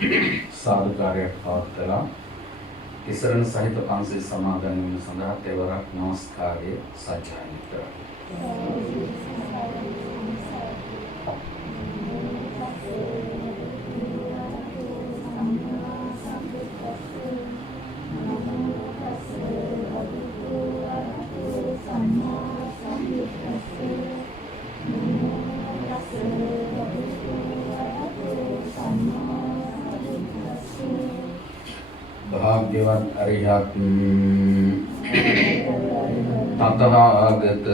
සාදුකාරයක් පවත්වලා ඉසරණ සහිත පන්සිල් සමාදන් වීම සඳහා තෙවරක් නමස්කාරය සජ්ජායනය කරා. भाग्यवत् अरिहत् तथागत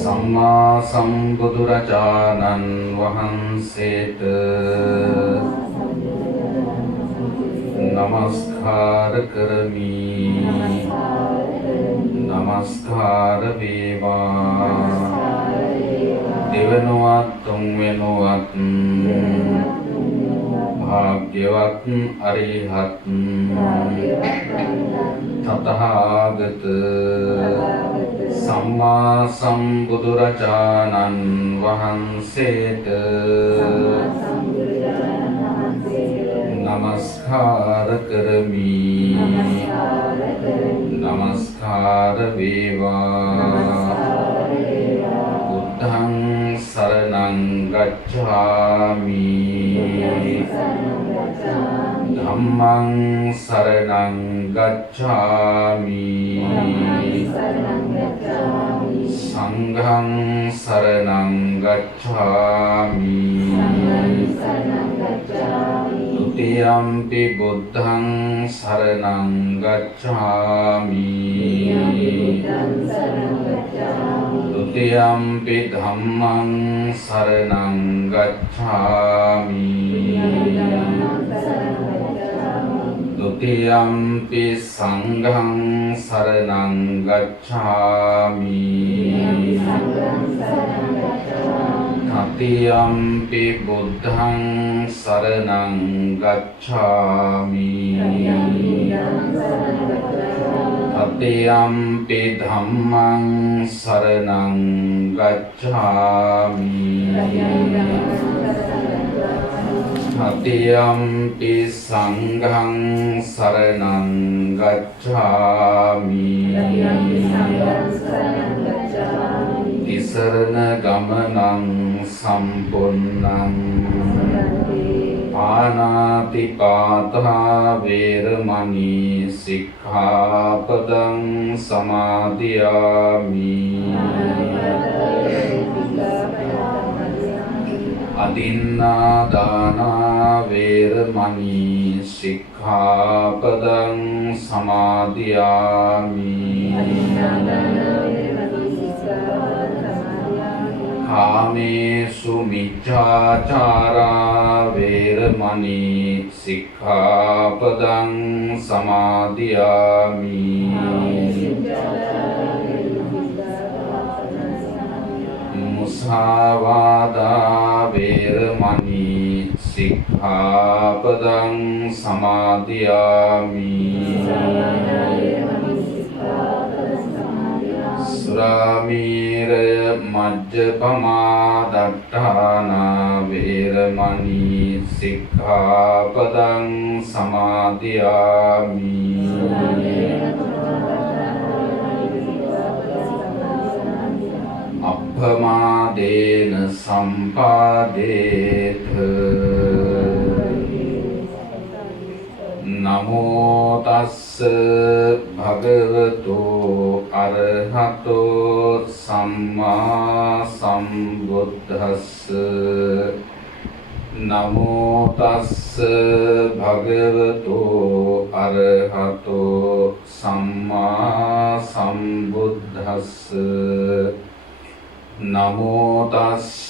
सम्मा संबुදුරජාණන් වහන්සේට නමස්කාර කරමි. නමස්කාර වේවා. දෙවනුවත් තුන්වෙනුවත් भाग्यवत् अरिहत् तथागत सम्मा संबुදුරජාණන් වහන්සේට නමස්කාර කරමි. නමස්කාර වේවා. බුද්ධං शरणं गच्छामि. धम्मं शरणं गच्छामि. संघं शरणं गच्छामि. द्वितीयंपि बुद्धं शरणं गच्छामि. द्वितीयंपि धम्मं शरणं गच्छामि. द्वितीयंपि संघं शरणं गच्छामि. तृतीयंपि बुद्धं शरणं गच्छामि. तृतीयंपि धम्मं शरणं गच्छामि. तृतीयंपि संघं शरणं गच्छामि. तिसरණ गमनं सम्पूर्णं. पानातिपाता वैरमणि सिक्खापदं समादयामि. अदिन्नादाना वैरमणि सिक्खापदं समादयामि. कामेषु मिच्छाचारा वैरमणि सिक्खापदं समादयामि. मुसावादा वैरमणि सिक्खापदं समादयामि. सुरामेरय मज्जपमा दट्टाना वैरमणि सिक्खापदं समादयामि. अप्पमादेन सम्पादेत. नमो तस्स भगवतो अरहतो सम्मा सम्बुद्धस्स. नमो तस्स भगवतो अरहतो सम्मा सम्बुद्धस्स. नमो तस्स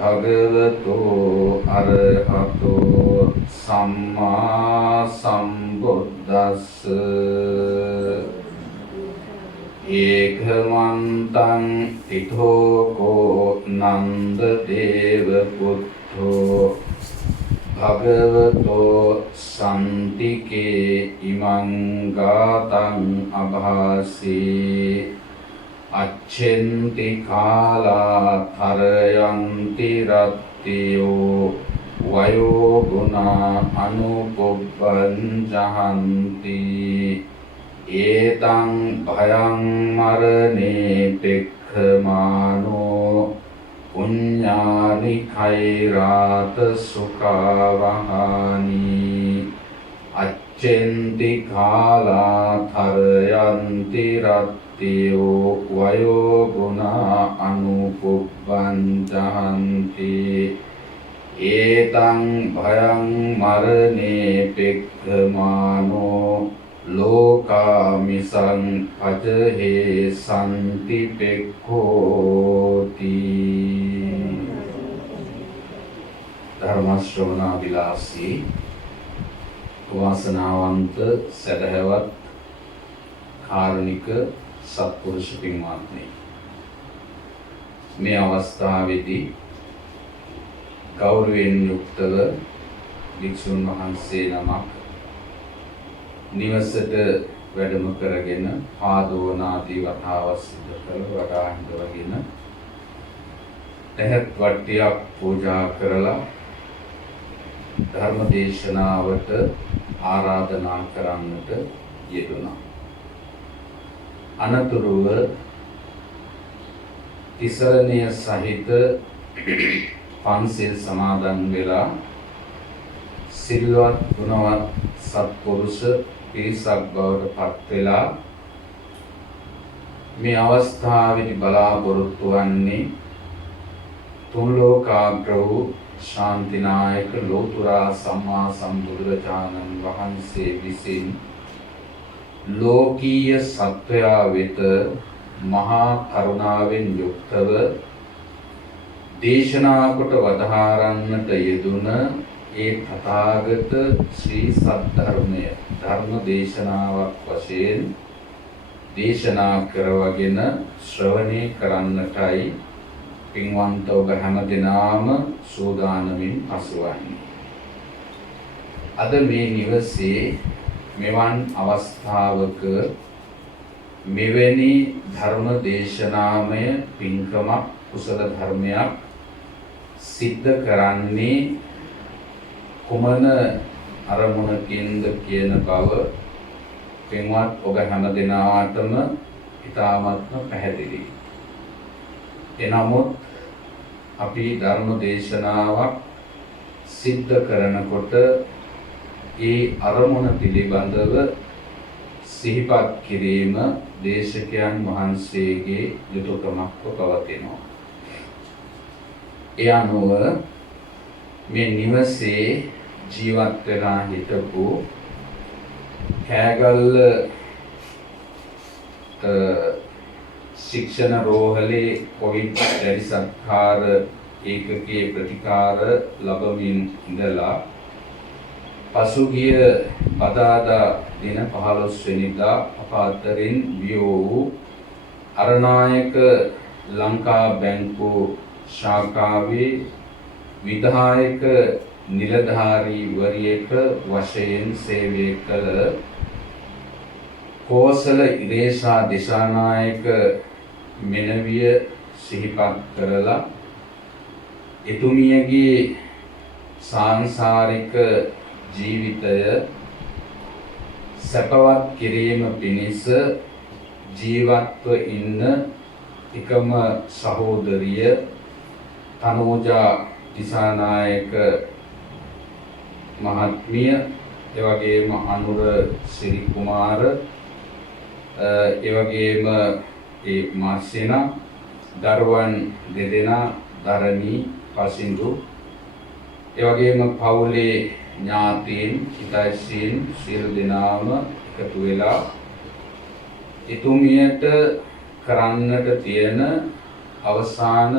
भगवतो अरहतो सम्मा सम्बुद्धस्स. एकमन्तं तिथोको नन्ददेव पुत्रो भगवतो सन्तिके इमं गातं अभासि. अच्छेन्ति काला तरयन्ति रत्तियो වයෝ ගුණා අනුපොබ්බං ජහන්ති ඒතං භයං මරණේ පෙක්ඛමානෝ පුඤ්ඤානි khairat sukhavahani අච්චෙන්ති කාලා තරයන්ති රත්තියෝ වයෝ ගුණා අනුපොබ්බං ජහන්ති ඒතං භයං මරණේ පෙක්ඛමානෝ ලෝකාමිසං පජහේ සම්ති පෙක්ඛෝති ධර්ම ශ්‍රවණා විලාසී වාසනාවන්ත සදහවත් කාරුණික සත්පුරුෂ පින්වත්නි මේ අවස්ථාවේදී ගෞරවයෙන් යුක්තව වික්ෂුන් වහන්සේ නමක් නිවසට වැඩම කරගෙන ආදෝනාදී වතාව සිදු කළ වඩා හිඳවගෙන තැහත් වට්ටියක් පූජා කරලා ධර්ම දේශනාවට ආරාධනා කරන්නට යෙදුණා. අනතුරුව තිසරණය සහිත පන්සිල් සමාදන් වෙලා සිල්වත් ගුණවත් සත්පුරුෂ පිරිසක් බවට පත් වෙලා මේ අවස්ථාවේදී බලාපොරොත්තු වන්නේ තුන් ලෝකාග්‍ර වූ ශාන්තිනායක ලෝතුරා සම්මා සම්බුදුරජාණන් වහන්සේ විසින් ලෝකීය සත්වයා වෙත මහා කරුණාවෙන් යුක්තව දේශනා කොට වදාරන්නට යෙදුන ඒ තථාගත ශ්‍රී සද්ධර්මය ධර්ම දේශනාවක් වශයෙන් දේශනා කරවගෙන ශ්‍රවණය කරන්නටයි පින්වන්ත ඔබ හැම දිනාම සූදානමින් අසුවන්නේ. අද මේ නිවසේ මෙවන් අවස්ථාවක මෙවැනි ධර්ම දේශනාමය පින්කමක් කුසල ධර්මයක් සිද්ධ කරන්නේ කුමන අරමුණකින්ද කියන බව පින්වත් ඔබ හැම දිනාටම ඉතාමත්ම පැහැදිලියි. එනමුත් අපි ධර්ම දේශනාවක් සිද්ධ කරනකොට ඒ අරමුණ පිළිබඳව සිහිපත් කිරීම දේශකයන් වහන්සේගේ යුතුයකමක්ව පවතිනවා. ඒ අනුව මේ නිවසේ ජීවත් වෙලා හිටපු කෑගල්ල ශික්ෂණ රෝහලේ කොවිඩ් පරිසංඛාර ඒකකයේ ප්‍රතිකාර ලැබමින් ඉඳලා පසුගිය බදාදා දින 15 වෙනිදා අප අතරින් වියෝ වූ අරනායක ලංකා බැංකුව ශාඛාවේ විධායක නිලධාරීවරියක වශයෙන් සේවය කළ කෝසල ඉරේෂා දිසානායක මෙනවිය සිහිපත් කරලා එතුමියගේ සාංසාරික ජීවිතය සැපවත් කිරීම පිණිස ජීවත්ව ඉන්න එකම සහෝදරිය තනෝජා දිසානායක මහත්මිය එවැගේම අනුර සිරි කුමාර එවැගේම ඒ මාසෙනා දරුවන් දෙදෙනා ධරණී පසින්දු එවැගේම පවුලේ ඥාතීන් හිතයිසීන් සියලු දෙනාම එකතු වෙලා එතුමියට කරන්නට තියෙන අවසාන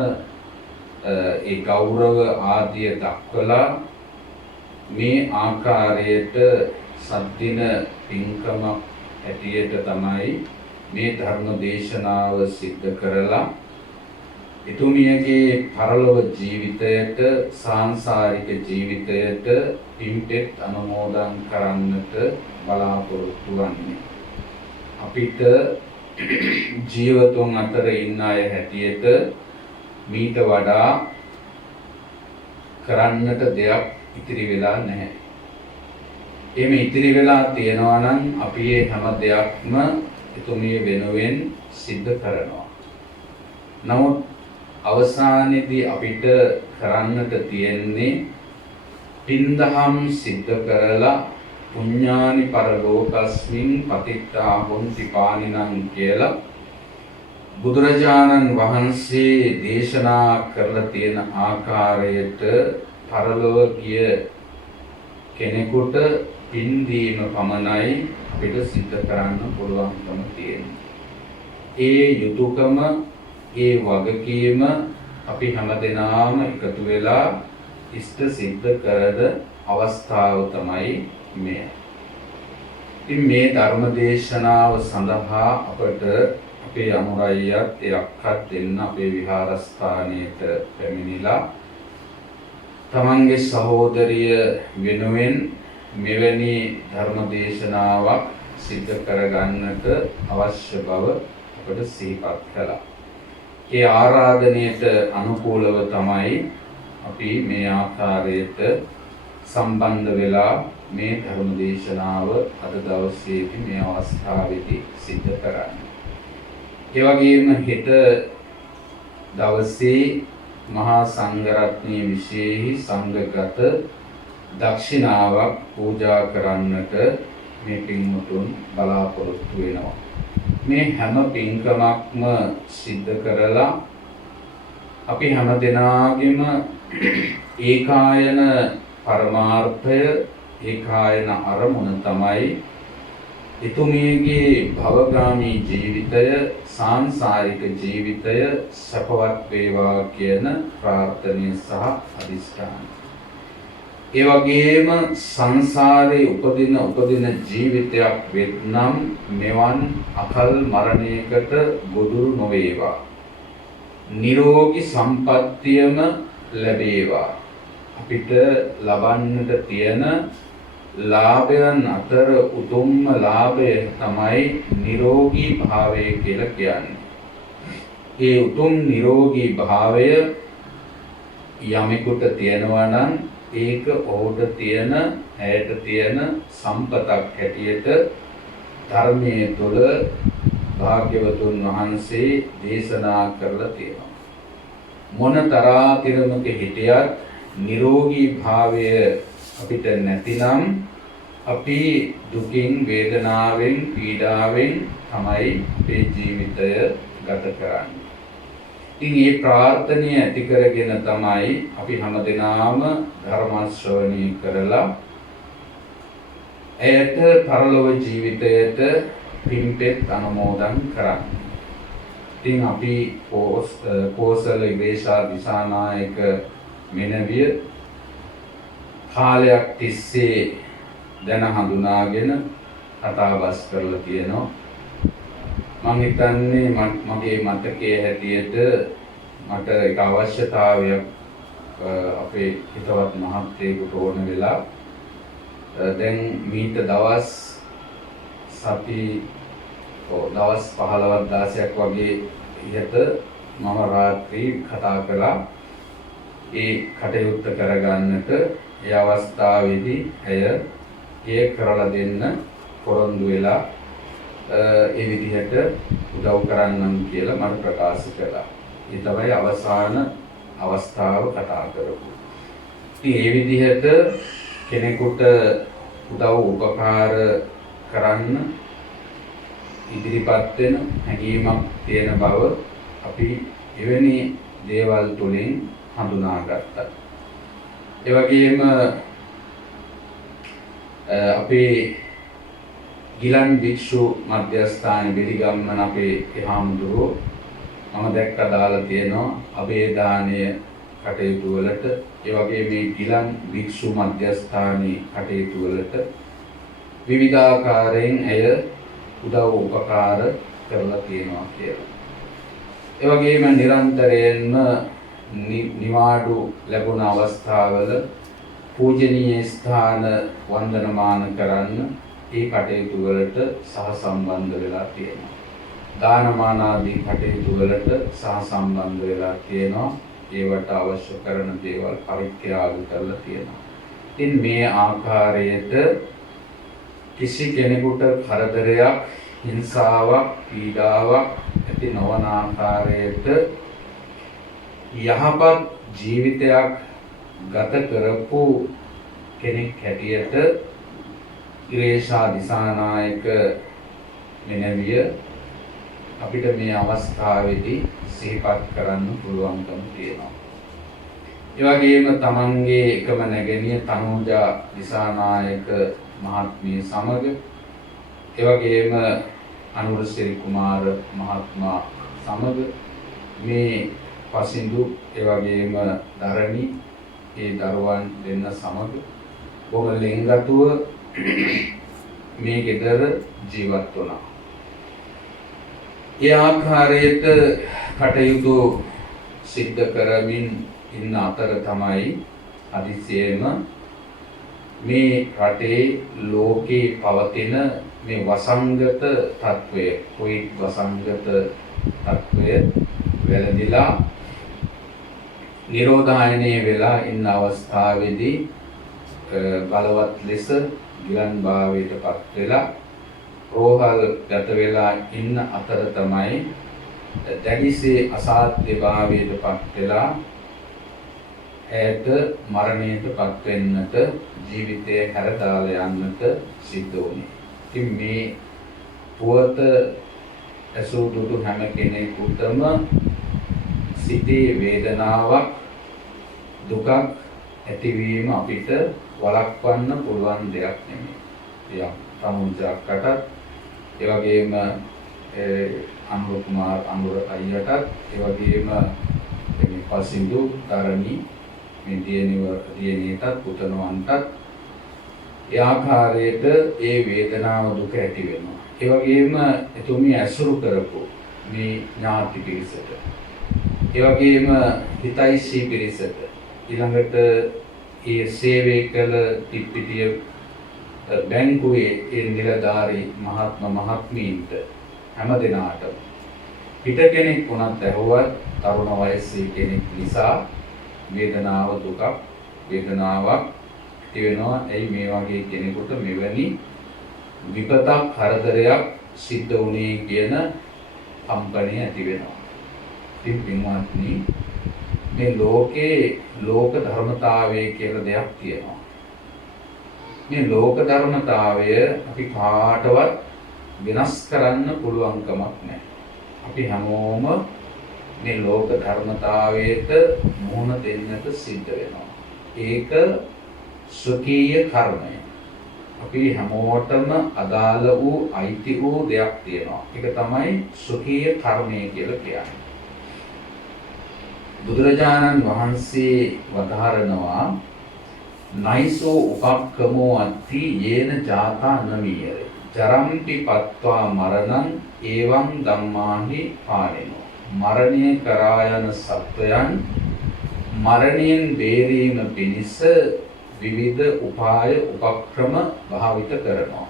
ඒ ගෞරව ආදිය දක්වලා මේ ආකාරයට සද්දින පින්කම ඇටියට තමයි මේ ධර්ම දේශනාව සිද්ධ කරලා එතුමියගේ පරලොව ජීවිතයට සාංසාරික ජීවිතයට පින්පෙත් අනුමෝදන් කරන්නට බලාපොරොත්තු වන්නේ. අපිට ජීවතුන් අතර ඉන්න අය හැටියට මීට වඩා කරන්නට දෙයක් ඉතිරි වෙලා නැහැ. එහෙම ඉතිරි වෙලා තියෙනවා නම් අපි මේ හැම දෙයක්ම එතුමිය වෙනුවෙන් සිද්ධ කරනවා. නමුත් අවසානයේදී අපිට කරන්නට තියෙන්නේ පින්දහම් සිද්ධ කරලා පුඤ්ඤානි පරලෝකස්මින් පතිත්තා හොන්ති පානිනං කියලා බුදුරජාණන් වහන්සේ දේශනා කරලා තියෙන ආකාරයට පරලොව ගිය කෙනෙකුට පින් දීම පමණයි අපිට සිද්ධ කරන්න පුළුවන්කම තියෙන්නේ. ඒ යුතුයකම ඒ වගකීම අපි හැමදෙනාම එකතු වෙලා ඉෂ්ට සිද්ධ කරද අවස්ථාව තමයි මේ. ඉතින් මේ ධර්ම දේශනාව සඳහා අපට අපේ අනුරායියත් ඒ අක්කත් දෙන්න අපේ විහාරස්ථානයට පැමිණිලා තමන්ගේ සහෝදරිය වෙනුවෙන් මෙවැනි ධර්ම දේශනාවක් සිද්ධ කරගන්නට අවශ්‍ය බව අපට සිහිපත් කළා. ඒ ආරාධනයට අනුකූලව තමයි අපි මේ ආකාරයට සම්බන්ධ වෙලා මේ ධර්ම දේශනාව අද දවසේදී මේ අවස්ථාවේදී සිද්ධ කරන්නේ. ඒ වගේම හෙට දවසේ මහා සංඝරත්නයේ විශේෂ සංඝගත දක්ෂිනාවක් පූජා කරන්නට මේ පින්වතුන් බලාපොරොත්තු වෙනවා. මේ හැම පින්කමක්ම සිද්ධ කරලා අපි හැම දෙනාගේම ඒකායන පරමාර්ථය ඒකායන අරමුණ තමයි එතුමියගේ භවගාමී ජීවිතය සාංසාරික ජීවිතය සපවත් වේවා කියන ප්‍රාර්ථනය සහ අදිෂ්ඨානය. ඒ වගේම සංසාරේ උපදින ජීවිතයක් වෙත්නම් මෙවන් අකල් මරණයකට ගොදුරු නොවේවා. නිරෝගී සම්පත්තියම ලැබේවා. අපිට ලබන්නට තියෙන ලාභයන් අතර උතුම්ම ලාභය තමයි නිරෝගී භාවය කියලා කියන්නේ. ඒ උතුම් නිරෝගී භාවය යමෙකුට තියෙනවා නම් ඒක ඔහුට තියෙන ඇයට තියෙන සම්පතක් හැටියට ධර්මයේ තුල භාග්‍යවතුන් වහන්සේ දේශනා කරලා තියෙනවා. මොන තරාතිරමක හිටියත් නිරෝගී භාවය අපිට නැතිනම් අපි දුකින් වේදනාවෙන් පීඩාවෙන් තමයි අපේ ජීවිතය ගත කරන්නේ. ඉතින් මේ ප්‍රාර්ථනය ඇති කරගෙන තමයි අපි හැමදෙනාම ධර්ම ශ්‍රවණය කරලා එයට පරලොව ජීවිතයට පින්පෙත් අනුමෝදන් කරන්නේ. ඉතින් අපි කෝසල ඉවේශා දිසානායක මෙනවිය කාලයක් තිස්සේ දැන හඳුනාගෙන කතාබස් කරලා තියෙනවා. මම හිතන්නේ මගේ මතකයේ හැටියට මට ඒක අවශ්‍යතාවයක් අපේ හිතවත් මහත්තයෙකුට ඕන වෙලා දැන් මීට දවස් 15ක් 16ක් වගේ ඉහත මම රාත්‍රී කතා කළා ඒ කටයුත්ත කරගන්නට. ඒ අවස්ථාවේදී එය කරලා දෙන්න පොරොන්දු වෙලා ඒ විදිහට උදව් කරන්නම් කියලා මම ප්‍රකාශ කළා. ඒ තමයි අවසාන අවස්ථාව කතා කරපු. ඉතින් ඒ විදිහට කෙනෙකුට උදව් උපකාර කරන්න ඉදිරිපත් වෙන හැඟීමක් තියෙන බව අපි එවැනි දේවල් තුලින් හඳුනාගත්තා. ඒ වගේම අපේ ගිලන් භික්ෂු මධ්‍යස්ථාන බෙලිගම්මන අපේ හාමුදුරුවෝ මම දැක්ක දාලා තියෙනවා අබේදානය කටයුතු වලට. ඒ වගේ මේ ගිලන් භික්ෂු මධ්‍යස්ථානයේ කටයුතු වලට විවිධාකාරයෙන් ඇය උදව් උපකාර කරලා තියෙනවා කියලා. ඒ වගේම නිරන්තරයෙන්ම නිවාඩු ලැබුණ අවස්ථාවල පූජනීය ස්ථාන වන්දනමාන කරන්න ඒ කටයුතු වලට සහසම්බන්ධ වෙලා තියෙනවා. දානමාන ආදී කටයුතු වලට සහසම්බන්ධ වෙලා තියෙනවා. ඒවට අවශ්‍ය කරන දේවල් පරිත්‍යාග කරලා තියෙනවා. ඉතින් මේ ආකාරයට කිසි කෙනෙකුට කරදරයක්, හිංසාවක්, පීඩාවක් ඇති නොවන ආකාරයට යහපත් ජීවිතයක් ගත කරපු කෙනෙක් හැටියට ඉරේෂා දිසානායක මෙනවිය අපිට මේ අවස්ථාවේදී සිහිපත් කරන්න පුළුවන්කම තියෙනවා. ඒ වගේම තමන්ගේ එකම නැගණිය තනුජා දිසානායක මහත්මිය සමග ඒ වගේම අනුර සිරි කුමාර මහත්මයා සමග මේ පසින්දු ඒ වගේම ධරණි ඒ දරුවන් දෙන්න සමග බොහොම ලෙන්ගතුව මේ ගෙදර ජීවත් වුණා. ඒ ආකාරයට කටයුතු සිද්ධ කරමින් ඉන්න අතර තමයි හදිසියෙම මේ රටේ ලෝකේ පවතින මේ වසංගත තත්වය, කොවිඩ් වසංගත තත්වය වැළඳිලා නිරෝධායනය වෙලා ඉන්න අවස්ථාවේදී බලවත් ලෙස ගිලන්භාවයට පත් වෙලා රෝහල් ගත වෙලා ඉන්න අතර තමයි දැඩිසේ අසාධ්‍යභාවයට පත් වෙලා ඇයට මරණයට පත් වෙන්නට ජීවිතය හැර දාලා යන්නට සිද්ධ වුණේ. ඉතින් මේ පුවත ඇසූ දුටු හැම කෙනෙකුටම සිතේ වේදනාවක්, දුකක් ඇතිවීම අපිට වළක්වන්න පුළුවන් දෙයක් නෙමෙයි. තමුන්ජාකටත් ඒ වගේම අනුර කුමාර අනුර අයියටත් ඒ වගේම මේ පසින්දු තරණි මේ දියණියටත් පුතණුවන්ටත් ඒ ආකාරයට ඒ වේදනාව දුක ඇති වෙනවා. ඒ වගේම එතුමිය ඇසුරු කරපු මේ ඥාති පිරිසට ඒ වගේම හිතයිසී පිරිසට ඊළඟට ඒ සේවය කළ තිප්පිටිය බැංකුවේ ඒ නිලධාරී මහත්මීන්ට හැම දිනාටම පිට කෙනෙක් වුණත් ඇහුවත් තරුණ වයසේ කෙනෙක් නිසා වේදනාව දුක වේදනාවක් ඇති වෙනවා. එයි මේ වගේ කෙනෙකුට මෙවැනි විපතක් කරදරයක් සිද්ධ වුණේ කියන කම්පණය ඇති වෙනවා. ඉතින් පින්වත්නි මේ ලෝකේ ලෝක ධර්මතාවය කියලා දෙයක් තියෙනවා. මේ ලෝක ධර්මතාවය අපි කාටවත් වෙනස් කරන්න පුළුවන් කමක් නැහැ. අපි හැමෝම මේ ලෝක ධර්මතාවයට මුහුණ දෙන්නට සිද්ධ වෙනවා. ඒක ස්වකීය කර්මය. අපි හැමෝටම අදාළ වූ අයිති වූ දෙයක් තියෙනවා. ඒක තමයි ස්වකීය කර්මය කියලා කියන්නේ. බුදුරජාණන් වහන්සේ වදාරනවා නයිසෝ උපක්කමෝ අත්ති යේන ජාතා නමියර ජරම්පි පත්වා මරණං ඒවං ධම්මාහි පාණිනෝ. මරණය කරා යන සත්වයන් මරණයෙන් බේරීම පිණිස විවිධ උපාය උපක්‍රම භාවිත කරනවා.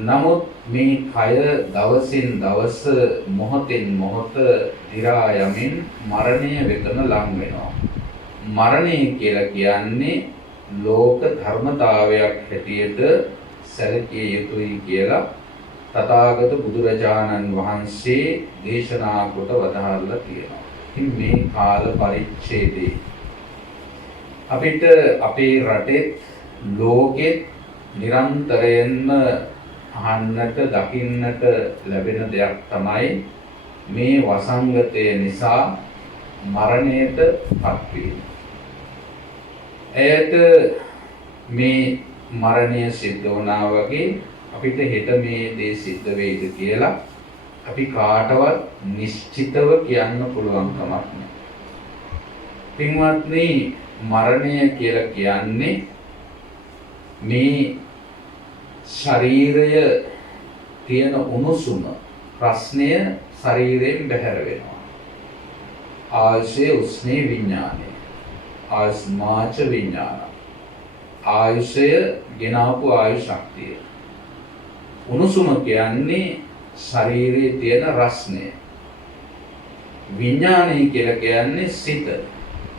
නමුත් මේ කය දවසින් දවස මොහොතින් මොහොත දිරා යමින් මරණය වෙතම ලං වෙනවා. මරණය කියලා කියන්නේ ලෝක ධර්මතාවයක් හැටියට සැලකිය යුතුයි කියලා තථාගත බුදුරජාණන් වහන්සේ දේශනා කොට වදාළා තියෙනවා. ඉතින් මේ කාල පරිච්ඡේදයේ අපිට අපේ රටේ ලෝකෙත් නිරන්තරයෙන්ම අහන්නට දකින්නට ලැබෙන දෙයක් තමයි මේ වසංගතය නිසා මරණයට පත්වීම. එයට මේ මරණය සිද්ධ වුණා වගේ අපිට හෙට මේ දේ සිද්ධ වෙයිද කියලා අපි කාටවත් නිශ්චිතව කියන්න පුළුවන් කමක් නැහැ. පින්වත්නි, මරණය කියලා කියන්නේ මේ ශරීරය තියෙන උණුසුම ප්‍රශ්නය ශරීරයෙන් බැහැර වෙනවා. ආයසේ උස්නේ විඥානය ආස්මාච විඥාන ආයුෂය ගෙනාපු ආයු ශක්තිය. උණුසුම කියන්නේ ශරීරයේ තියෙන රස්නය. විඥානය කියලා කියන්නේ සිත.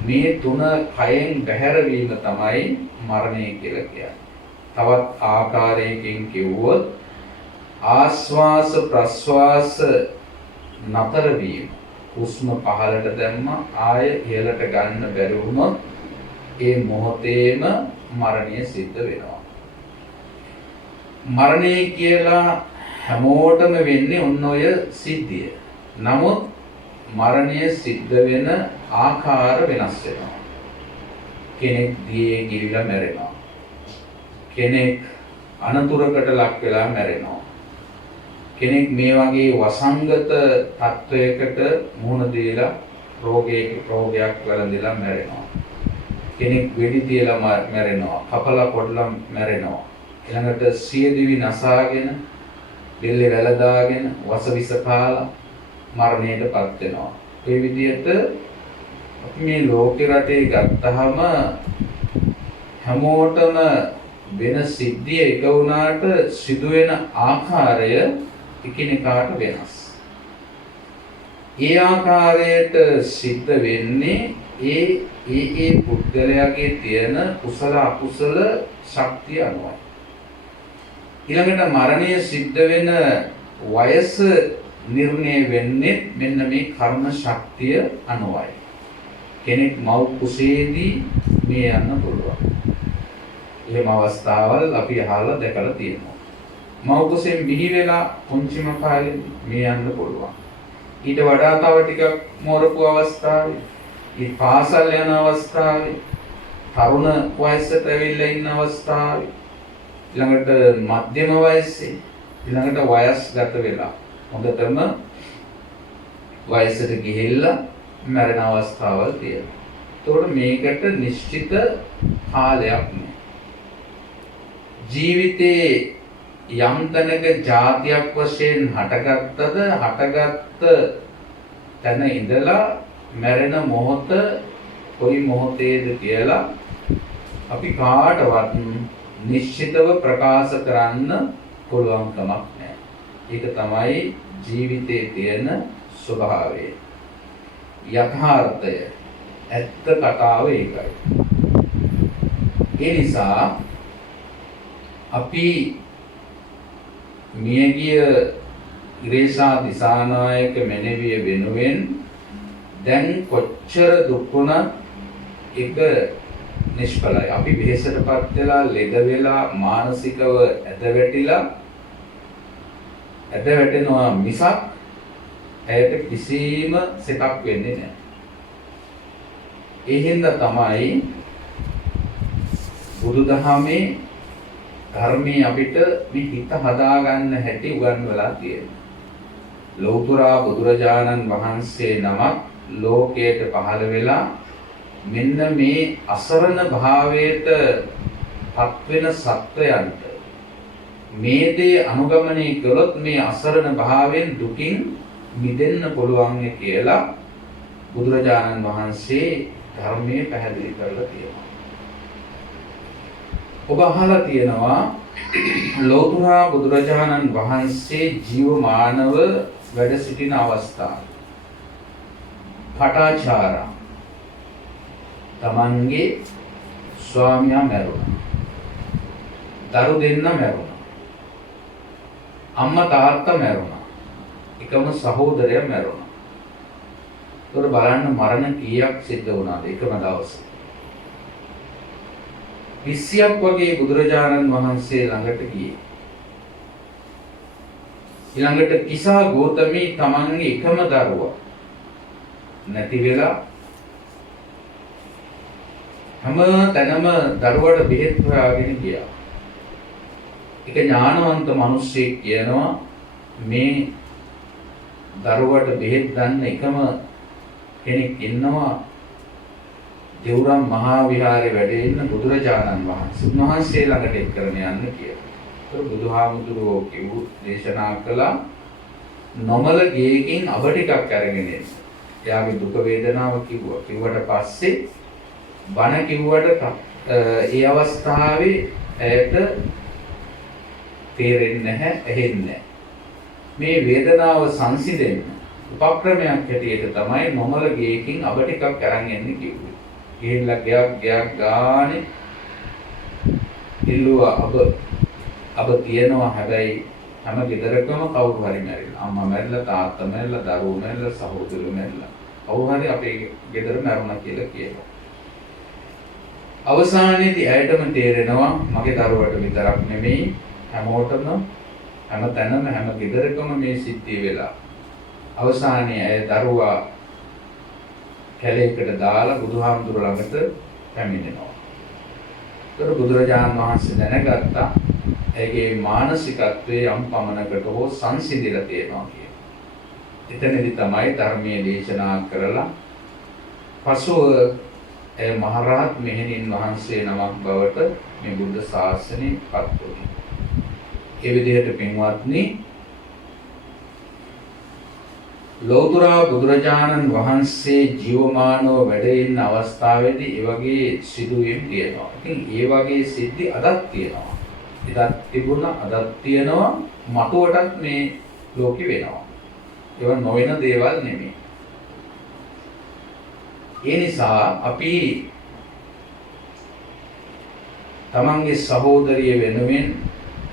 මේ තුන කයෙන් බැහැර වීම තමයි මරණය කියලා කියන්නේ. තවත් ආකාරයකින් කිව්වොත් ආස්වාස ප්‍රස්වාස නතර වීම. හුස්ම පහළට දැම්ම ආය ඉහළට ගන්න බැරි වුණොත් ඒ මොහොතේම මරණය සිද්ධ වෙනවා. මරණය කියලා හැමෝටම වෙන්නේ ඔන්න ඔය සිද්ධිය. නමුත් මරණය සිද්ධ වෙන ආකාර වෙනස් වෙනවා. කෙනෙක් දියේ ගිලිලා මැරෙනවා. කෙනෙක් අනතුරකට ලක් වෙලා මැරෙනවා. කෙනෙක් මේ වගේ වසංගත තත්වයකට මුහුණ දීලා රෝගයක් වැළඳිලා මැරෙනවා. කෙනෙක් වෙඩි තියලා මැරෙනවා. කපලා පොඩලා මැරෙනවා. ඊළඟට සියදිවි නසාගෙන බෙල්ලේ වැළදාගෙන වසවිස කාලා මරණයටපත් වෙනවා. ඒ විදිහට අපි මේ ලෝකේ රටේ ගත්තාම හැමෝටම වෙන සිද්ධිය එක වුණාට සිදුවෙන ආකාරය එකිනෙකාට වෙනස්. ඒ ආකාරයට සිද්ධ වෙන්නේ ඒ පුද්ගලයාගේ තියෙන කුසල අකුසල ශක්තිය අනුවයි. ඊළඟට මරණය සිද්ධ වෙන වයස නිර්ණය වෙන්නේ මෙන්න මේ කර්ම ශක්තිය අනුවයි. කෙනෙක් මව් කුසේදී මේ යන්න පුළුවන්. එහෙම අවස්ථාවල් අපි අහලා දැකලා තියෙනවා. මව් කුසෙන් බිහි වෙලා පුංචිම කාලේ මේ යන්න පුළුවන්. ඊට වඩා තව ටිකක් මෝරපු අවස්ථාවේ, ඊ පාසල් යන අවස්ථාවේ, තරුණ වයසට ඇවිල්ලා ඉන්න අවස්ථාවේ, ඊළඟට මධ්‍යම වයසේ, ඊළඟට වයස්ගත වෙලා හොඳටම වයසට ගිහිල්ලා මරණ අවස්ථාවල් තියෙනවා. ඒතකොට මේකට නිශ්චිත කාලයක් නෑ. ජීවිතේ යම් තැනක જાතියක් වශයෙන් හටගත්තද හටගත්ත තැන ඉඳලා මැරෙන මොහොත කොයි මොහොතේද කියලා අපි කාටවත් නිශ්චිතව ප්‍රකාශ කරන්න පුළුවන් කමක් නැහැ. ඒක තමයි ජීවිතයේ තියෙන ස්වභාවය. යථාර්ථය ඇත්ත කතාව ඒකයි. ඒ නිසා අපි මියගිය ඉරේසා දිසානායක මෙනෙවිය වෙනුවෙන් දැන් කොච්චර දුක් වුණත් ඒක නිෂ්ඵලයි. අපි වෙහෙසටපත් වෙලා ලෙඩ වෙලා මානසිකව ඇද වැටෙනවා මිසක් ඇයට කිසිම සෙතක් වෙන්නේ නැහැ. ඒ හින්දා තමයි බුදුදහමේ ධර්මයේ අපිට මේ හිත හදාගන්න හැටි උගන්වලා තියෙනවා. ලෞතර බුදුරජාණන් වහන්සේ නමක් ලෝකයට පහළ වෙලා මෙන්න මේ අසරණ භාවයට පත් වෙන සත්වයන්ට මේ දේ අනුගමනය කළොත් මේ අසරණ භාවයෙන් දුකින් මිදෙන්න පුළුවන් කියලා බුදුරජාණන් වහන්සේ ධර්මයේ පැහැදිලි කරලා තියෙනවා. ඔබ අහලා තියෙනවා ලෞතර බුදුරජාණන් වහන්සේ ජීවමානව වැඩ සිටින අවස්ථාව. පටාචාරා තමන්ගේ ස්වාමියා මැරුණා. දරු දෙන්න මැරුණා. අම්මා තාත්තා මැරුණා. එකම සහෝදරයා මැරුණා. ඒතකොට බලන්න මරණ කීයක් සිද්ධ වුණාද එකම දවසේ. 20ක් වගේ බුදුරජාණන් වහන්සේ ළඟට ගියේ. ඊළඟට කිසා ගෞතමී තමන්ගේ එකම දරුවා නැති වෙලා හැම තැනම දරුවට බෙහෙත් හොයාගෙන ගියා. එක ඥානවන්ත මිනිස්සෙක් කියනවා මේ දරුවට බෙහෙත් ගන්න එකම කෙනෙක් ඉන්නවා දෙවුරම් මහා විහාරේ වැඩ ඉන්න බුදුරජාණන් වහන්සේ. උන්වහන්සේ ළඟට එක් කරගෙන යන්න කියලා. ඒක බුදුහාමුදුරුවෝ කිව්ව දේශනා කළා නොමල ගේකින් අබ ටිකක් අරගෙන එන්න. එයාගේ දුක වේදනාව කිව්වා. කිව්වට පස්සේ බණ කිව්වට ඒ අවස්ථාවේ ඇයට තේරෙන්නේ නැහැ, ඇහෙන්නේ නැහැ. මේ වේදනාව සංසිඳෙන්න උපක්‍රමයක් හැටියට තමයි නොමල ගේකින් අබ ටිකක් අරන් එන්න කිව්වේ. ගිහිල්ලා ගයක් ගානේ ඉල්ලුවා අබ තියනවා හැබැයි හැම ගෙදරකම කවුරු හරි මැරිලා. අම්මා මැරිලා, තාත්තා මැරිලා, දරුවෝ මැරිලා, සහෝදරයෝ මැරිලා. කවුරු හරි අපේ ගෙදර මැරුණා කියලා කියනවා. අවසානයේදී ඇයටම තේරෙනවා මගේ දරුවට විතරක් නෙමෙයි හැමෝටම හැමතැනම හැම ගෙදරකම මේ සිද්ධිය වෙලා. අවසානයේ ඇය දරුවා කැලේකට දාලා බුදුහාමුදුර ළඟට පැමිණෙනවා. ඒතර බුදුරජාණන් වහන්සේ දැනගත්තා ඇයගේ මානසිකත්වයේ යම් පමණකට හෝ සංසිඳිලා තියෙනවා කියලා. එතනදී තමයි ධර්මයේ දේශනා කරලා පසුව ඒ මහරහත් මෙහෙණින් වහන්සේ නමක් බවට මේ බුද්ධ ශාසනය පත් වුණේ. ඒ විදිහට පින්වත්නි ලෞතර බුදුරජාණන් වහන්සේ ජීවමානව වැඩ ඉන්න අවස්ථාවේදී ඒ වගේ සිදුවීම් තියෙනවා. ඉතින් ඒ වගේ සිද්ධි අදත් තියෙනවා. එදත් තිබුණා අදත් තියෙනවා මතුවටත් මේ ලෝකෙ වෙනවා. ඒවා නොවන දේවල් නෙමෙයි. ඒ නිසා අපි තමන්ගේ සහෝදරිය වෙනුවෙන්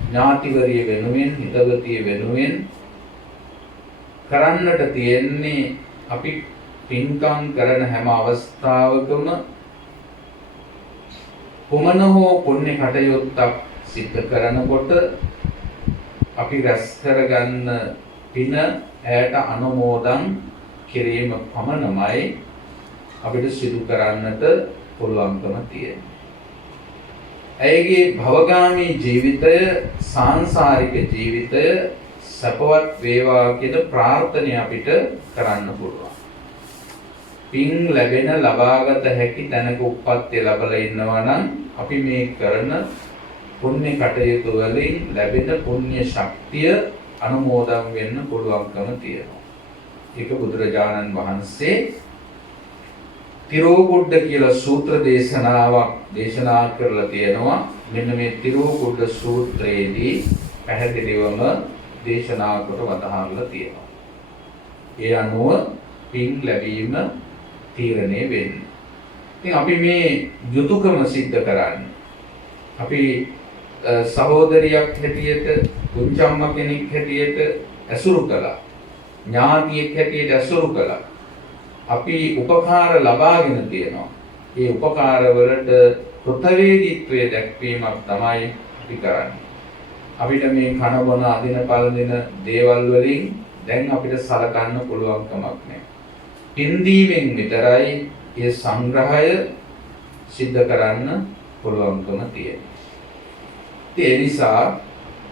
ඥාතිවරිය වෙනුවෙන් හිතවතිය වෙනුවෙන් කරන්නට තියෙන්නේ අපි පින්කම් කරන හැම අවස්ථාවකම කුමන හෝ පුණ්‍ය කටයුත්තක් සිද්ධ කරනකොට අපි රැස් කරගන්න පින ඇයට අනුමෝදන් කිරීම පමණමයි අපිට සිදු කරන්නට පුළුවන්කම තියෙනවා. ඇයගේ භවගාමී ජීවිතය සාංසාරික ජීවිතය සපවත් වේවා කියන ප්‍රාර්ථනය අපිට කරන්න පුළුවන්. පින් ලැබෙන ලබාගත හැකි තැනක උප්පත්ති ලැබලා ඉන්නවා නම් අපි මේ කරන පුණ්‍ය කටයුතු වලින් ලැබෙන පුණ්‍ය ශක්තිය අනුමෝදන් වෙන්න පුළුවන්කම තියෙනවා. ඒක බුදුරජාණන් වහන්සේ තිරෝකුඩ්ඩ කියලා සූත්‍ර දේශනාවක් දේශනා කරලා තියෙනවා. මෙන්න මේ තිරෝකුඩ්ඩ සූත්‍රයේදී පැහැදිලිවම දේශනා කොට වදාහරලා තියෙනවා. ඒ අනුව පින් ලැබීම තීරණය වෙන්නේ. ඉතින් අපි මේ යුතුයකම සිද්ධ කරන්නේ. අපි සහෝදරියක් හැටියට, පුංචම්ම කෙනෙක් හැටියට ඇසුරු කළා. ඥාතියෙක් හැටියට ඇසුරු කළා. අපි උපකාර ලබාගෙන තියෙනවා. ඒ උපකාර වලට කෘතවේදීත්වයේ දැක්වීමක් තමයි අපි කරන්නේ. අපිට මේ කන බොන අදින පළඳින දේවල් වලින් දැන් අපිට සලකන්න පුළුවන් කමක් නැහැ. පින්දීමෙන් විතරයි ඒ සංග්‍රහය සිද්ධ කරන්න පුළුවන්කම තියෙන්නේ. ඒ නිසා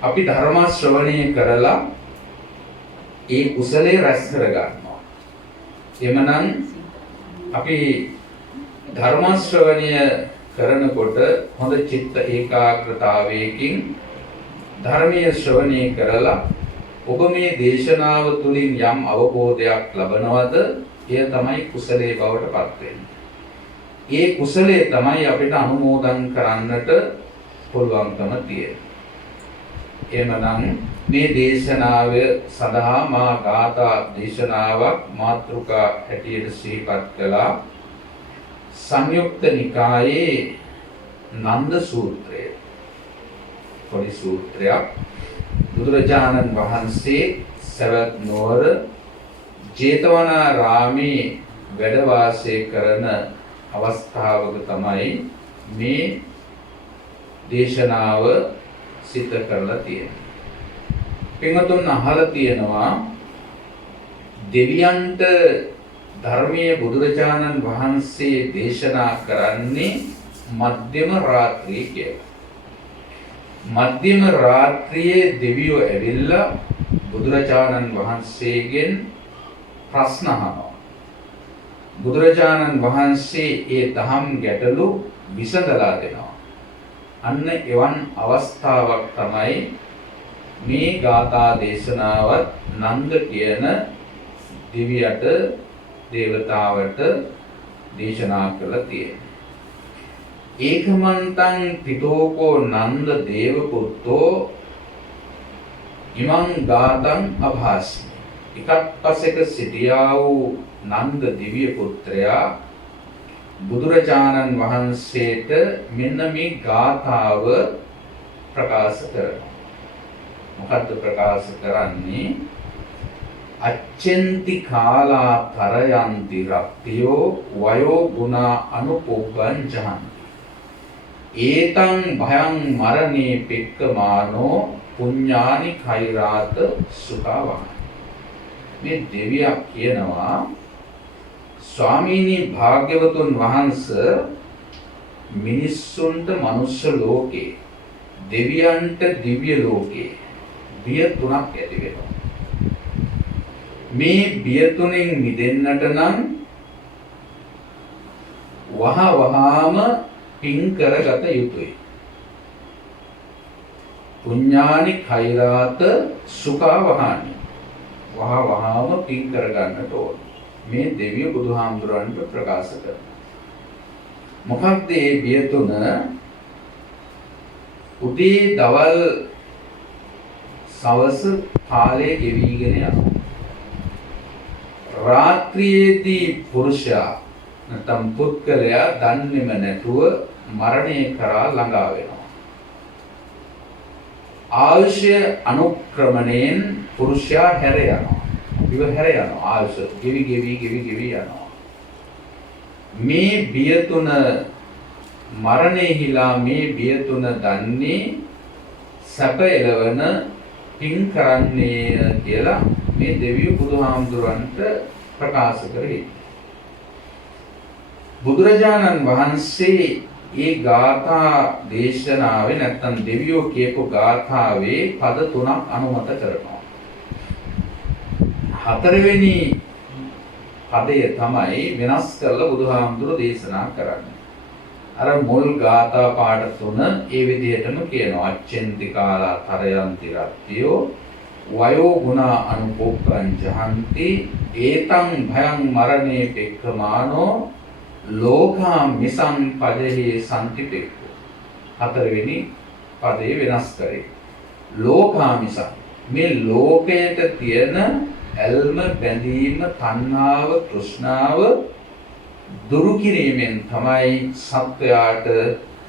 අපි ධර්ම ශ්‍රවණය කරලා ඒ කුසලයේ රැස් කර ගන්නවා. එමනම් අපි ධර්ම ශ්‍රවණය කරනකොට හොඳ චිත්ත ඒකාග්‍රතාවයකින් ධර්මයේ ශ්‍රවණය කරලා ඔබ මේ දේශනාව තුළින් යම් අවබෝධයක් ලබනවද එය තමයි කුසලයේ බවට පත් වෙන්නේ. ඒ කුසලයේ තමයි අපිට අනුමෝදන් කරන්නට පුළුවන්කම තියෙන්නේ. එමනම් මේ දේශනාව සඳහා මා ගාථා දේශනාවක් මාතෘකා හැටියට සිහිපත් කළා. සංයුක්ත නිකායේ නන්ද සූත්‍රය. පොඩි සූත්‍රයක්. බුදුරජාණන් වහන්සේ සවැත් නුවර ජේතවනාරාමේ වැඩ වාසය කරන අවස්ථාවක තමයි මේ දේශනාව සිද්ධ කරලා තියෙන්නේ. පින්වතුන් අහලා තියෙනවා දෙවියන්ට ධර්මයේ බුදුරජාණන් වහන්සේ දේශනා කරන්නේ මධ්‍යම රාත්‍රියේ කියලා. මධ්‍යම රාත්‍රියේ දෙවියෝ ඇවිල්ලා බුදුරජාණන් වහන්සේගෙන් ප්‍රශ්න අහනවා. බුදුරජාණන් වහන්සේ ඒ දහම් ගැටලු විසඳලා දෙනවා. අන්න එවන් අවස්ථාවක් තමයි මේ ගාථා දේශනාවත් නන්ද කියන දිවියට දේවතාවට දේශනා කළා තියෙනවා. ඒකමන්තං පිටෝකෝ නන්ද දේව පුත්තෝ ඉමං ගාතං අභාසි. එකක් පසෙක සිටියා වූ නන්ද දිව්‍ය පුත්‍රයා බුදුරජාණන් වහන්සේට මෙන්න මේ ගාථාව ප්‍රකාශ කරනවා. මොකද්ද ප්‍රකාශ කරන්නේ? අච්චෙන්ති කාලා තරයන්ති රත්තියෝ වයෝ ගුණා අනුපොබ්බං ජහන්ති. ඒතං භයං මරණේ පෙක්කමානෝ පුඤ්ඤානි කෛරාත සුඛවං. මේ දෙවියා කියනවා ස්වාමීනි භාග්‍යවතුන් වහන්සේ මිනිස්සුන්ට මනුෂ්‍ය ලෝකේ දෙවියන්ට දිව්‍ය ලෝකේ බිය තුනක් ඇති වෙනවා. මේ බිය තුනෙන් මිදෙන්නට නම් වහවහාම පින් කරගත යුතුයි. පුඤ්ඤානි කෛරාත සුඛවහානි. වහවහාම පින් කරගන්නට ඕන. මේ දෙවිය බුදුහාමුදුරන්ට ප්‍රකාශ කරනවා. මොකක්ද මේ බිය තුන? උදේ දවල් සවස කාලය ගෙවිගෙන යනවා. රාත්‍රියේදී පුරුෂයා නැත්නම් පුද්ගලයා දන්නේම නැතුව මරණය කරා ළඟා වෙනවා. ආයුෂය අනුක්‍රමණයෙන් පුරුෂයා හැර යනවා. ඉව හැර යනවා. ආයුෂ ගෙවි යනවා. මේ බිය තුන මරණයහිලා මේ බිය තුන දන්නේ සැප එළවන පින් කරන්නේ කියලා මේ දෙවියෝ බුදුහාමුදුරන්ට ප්‍රකාශ කරේ. බුදුරජාණන් වහන්සේ ඒ ගාථා දේශනාවේ නැත්නම් දෙවියෝ කියපු ගාථාවේ පද තුනක් අනුමත කරනවා. හතරවෙනි පදය තමයි වෙනස් කරලා බුදුහාමුදුර දේශනා කරන්නේ. අර මුල් ගාථා පාඩ තුන ඒ විදිහටම කියනවා. අච්චෙන්ති කාලා තරයන්ති රත්තියෝ වයෝ ගුණා අනුපොබ්බං ජහන්ති ඒතං භයං මරණේ පෙක්ඛමානෝ ලෝකා මිසං පදෙහි සම්තිපෙක්ඛෝ. හතරවෙනි පදේ වෙනස් කරේ. ලෝකා මිසං මේ ලෝකයට තියෙන ඇල්ම බැඳීම තණ්හාව තෘෂ්ණාව දුරු කිරීමෙන් තමයි සත්වයාට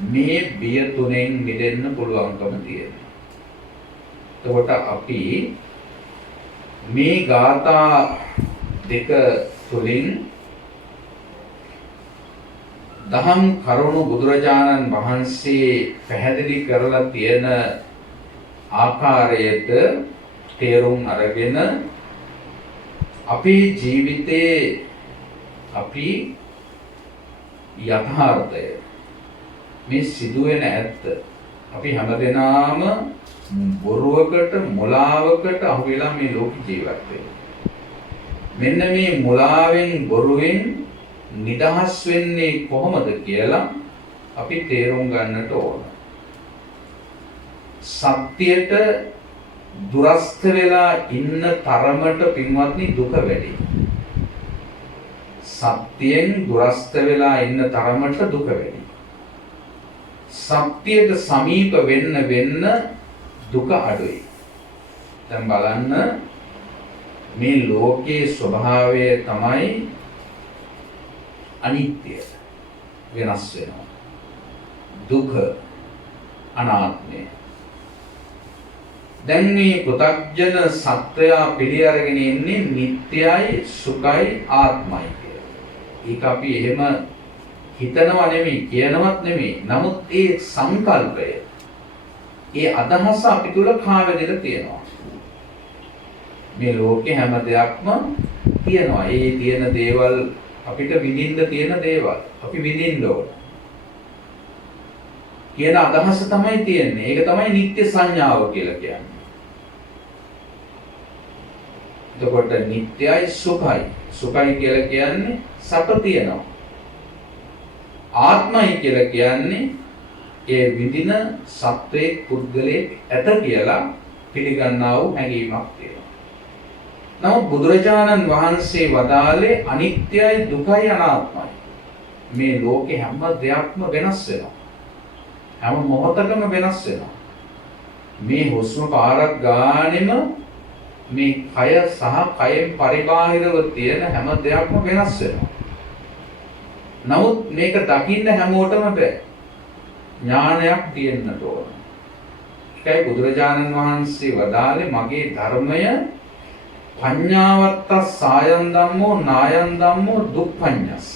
මේ බිය තුනෙන් මිදෙන්න පුළුවන්කම තියෙන්නේ. එතකොට අපි මේ ගාථා දෙක තුලින් දහම් කරුණු බුදුරජාණන් වහන්සේ පැහැදිලි කරලා තියෙන ආකාරයට තේරුම් අරගෙන අපේ ජීවිතේ අපි යථාර්ථය මේ සිදුවෙන ඇත්ත අපි හැමදෙනාම බොරුවකට මුලාවකට අහු වෙලා මේ ලෝකේ ජීවත් වෙනවා. මෙන්න මේ මුලාවෙන් බොරුවෙන් නිදහස් වෙන්නේ කොහොමද කියලා අපි තේරුම් ගන්නට ඕන. සත්‍යයට දුරස්ත වෙලා ඉන්න තරමට පින්වත්නි දුක වැඩි. සත්‍යයෙන් දුරස්ත වෙලා ඉන්න තරමට දුක වැඩි. සත්‍යයට සමීප වෙන්න දුක අඩුයි. දැන් බලන්න මේ ලෝකයේ ස්වභාවය තමයි අනිත්‍ය, වෙනස් වෙනවා. දුක, අනාත්මය. දැන් මේ පෘථග්ජන සත්වයා පිළි අරගෙන ඉන්නේ නිට්ටයයි, සුඛයි, ආත්මයි කියලා. ඒක අපි එහෙම හිතනවා නෙමෙයි, කියනවත් නෙමෙයි. නමුත් ඒ සංකල්පය, ඒ අදහස අපි තුල කාවැදෙලා තියෙනවා. මේ ලෝකේ හැම දෙයක්ම තියෙනවා. ඒ තියෙන දේවල් අපිට විඳින්න තියෙන දේවල් අපි විඳින්න ඕන කියන අදහස තමයි තියෙන්නේ. ඒක තමයි නිත්‍ය සංඥාව කියලා කියන්නේ. එතකොට නිට්ටයයි සුඛයි. සුඛයි කියලා කියන්නේ සැප තියෙනවා. ආත්මයි කියලා කියන්නේ ඒ විඳින සත්වයේ පුද්ගලයේ ඇත කියලා පිළිගන්නා වූ හැඟීමක් තියෙනවා. නමුත් බුදුරජාණන් වහන්සේ වදාළේ අනිත්‍යයි, දුකයි, අනාත්මයි. මේ ලෝකේ හැම දෙයක්ම වෙනස් වෙනවා. හැම මොහොතකම වෙනස් වෙනවා. මේ හුස්ම පාරක් ගානෙම මේ කය සහ කයෙන් පරිබාහිරව තියෙන හැම දෙයක්ම වෙනස් වෙනවා. නමුත් මේක දකින්න හැමෝටම බෑ. ඥානයක් තියෙන්නට ඕන. ඒකයි බුදුරජාණන් වහන්සේ වදාළේ මගේ ධර්මය පඤ්ඤාවත්ත සායන් ධම්මෝ නායන් ධම්මෝ දුප්පඤ්ඤස්.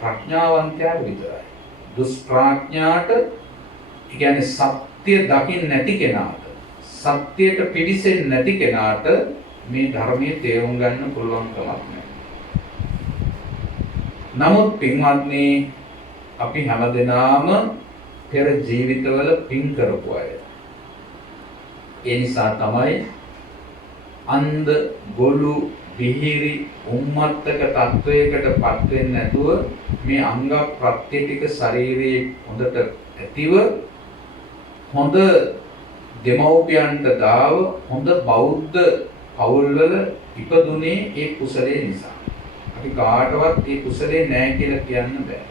ප්‍රඥාවන්තයාට විතරයි. දුෂ්ප්‍රඥාට, ඒ කියන්නේ සත්‍ය දකින්න නැති කෙනාට, සත්‍යයට පිවිසෙන්නේ නැති කෙනාට මේ ධර්මයේ තේරුම් ගන්න පුළුවන් කමක් නැහැ. නමුත් පින්වත්නි, අපි හැමදෙනාම පෙර ජීවිතවල පින් කරපු අය. ඒ නිසා තමයි අන්ධ, ගොළු, විහිරි, උම්මත්තක තත්වයකට පත් වෙන්නේ නැතුව මේ අංග ප්‍රත්‍ය ටික ශරීරයේ හොඳට ඇතිව හොඳ දෙමව්පියන්ට දාව හොඳ බෞද්ධ පවුල්වල ඉපදුනේ ඒ කුසලයේ නිසා. අපි කාටවත් ඒ කුසලේ නැහැ කියලා කියන්න බෑ.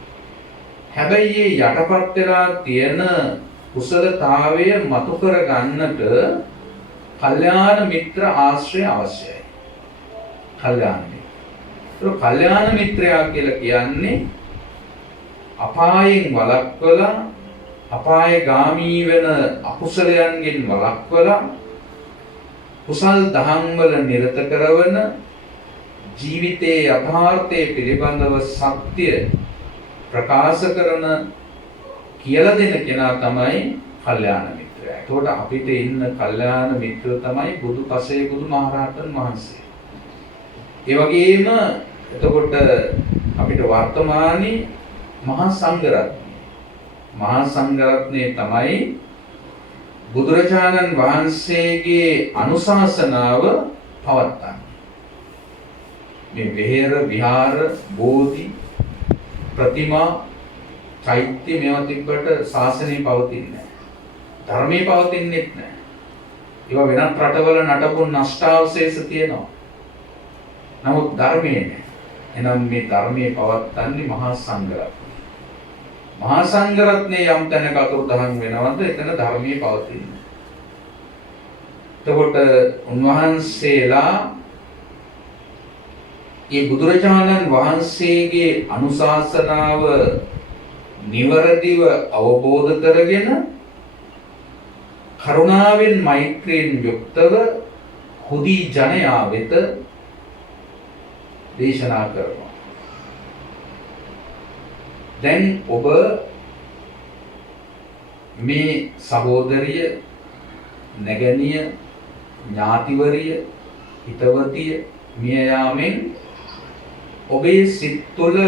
හැබැයි මේ යටපත් වෙලා තියෙන කුසලතාවය මතු කර ගන්නට කල්යාණ මිත්‍ර ආශ්‍රය අවශ්‍යයි. කල්යාණ මිත්‍ර. කල්යාණ මිත්‍රයා කියලා කියන්නේ අපායෙන් වළක්වලා, අපායගාමී වෙන අකුසලයන්ගෙන් වළක්වලා, කුසල් දහම් වල නිරත කරවන, ජීවිතයේ යථාර්ථයේ පිළිබඳව සත්‍ය ප්‍රකාශ කරන කියලා දෙන කෙනා තමයි කල්යාණ මිත්‍රයා. ඒකට අපිට ඉන්න කල්යාණ මිත්‍ර තමයි බුදුපසේ බුදුමහරහතන් වහන්සේ. ඒ වගේම එතකොට අපිට වර්තමානයේ මහා සංඝරත්නය. මහා සංඝරත්නය තමයි බුදුරජාණන් වහන්සේගේ අනුශාසනාව පවත්වන්නේ. මේ විහෙර, විහාර, බෝධි, ප්‍රතිමා, චෛත්‍ය මේවා තිබ්බට ශාසනය පවතින්නේ නැහැ. ධර්මයේ පවතින්නේත් නැහැ. ඒවා වෙනත් රටවල නටපු නෂ්ටාවශේෂ තියෙනවා. නමුත් ධර්මයේ නැහැ. එහෙනම් මේ ධර්මයේ පවත්න්නේ මහා සංඝරත්නය. මහා සංඝරත්නයේ යම් තැනක අතුරුදහන් වෙනවද එතන ධර්මයේ පවතින්නේ. එතකොට උන්වහන්සේලා මේ බුදුරජාණන් වහන්සේගේ අනුශාසනාව නිවරදිව අවබෝධ කරගෙන කරුණාවෙන් මෛත්‍රියෙන් යුක්තව හුදී ජනයා වෙත දේශනා කරනවා. දැන් ඔබ මේ සහෝදරිය, නැගණිය, ඥාතිවරිය, හිතවතිය මිය යාමෙන් ඔබේ සිත් තුළ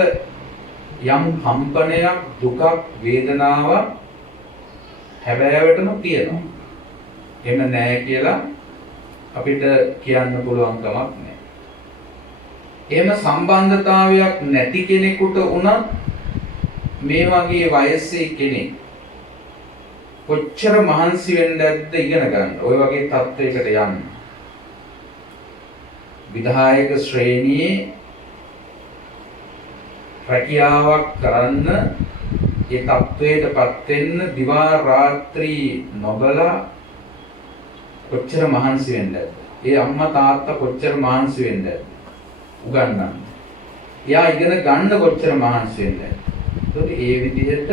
යම් කම්පනයක්, දුකක්, වේදනාවක් හැබෑවටම තියෙනවා. එහෙම නැහැ කියලා අපිට කියන්න පුළුවන් කමක් නැහැ. එහෙම සම්බන්ධතාවයක් නැති කෙනෙකුට උනත් මේ වගේ වයසේ කෙනෙක් කොච්චර මහන්සි වෙන්නද ඉගෙන ගන්න. ওই වගේ තත්වයකට යන්න. විධායක ශ්‍රේණියේ රැකියාවක් කරන්න, ඒ තත්වයටපත් වෙන්න දිවා රාත්‍රී නොබලා කොච්චර මහන්සි වෙන්නද? ඒ අම්මා තාත්තා කොච්චර මහන්සි වෙන්නද? උගන්නන්න. එයා ඉගෙන ගන්න කොච්චර මහන්සි වෙන්නද? ඒත් ඒ විදිහට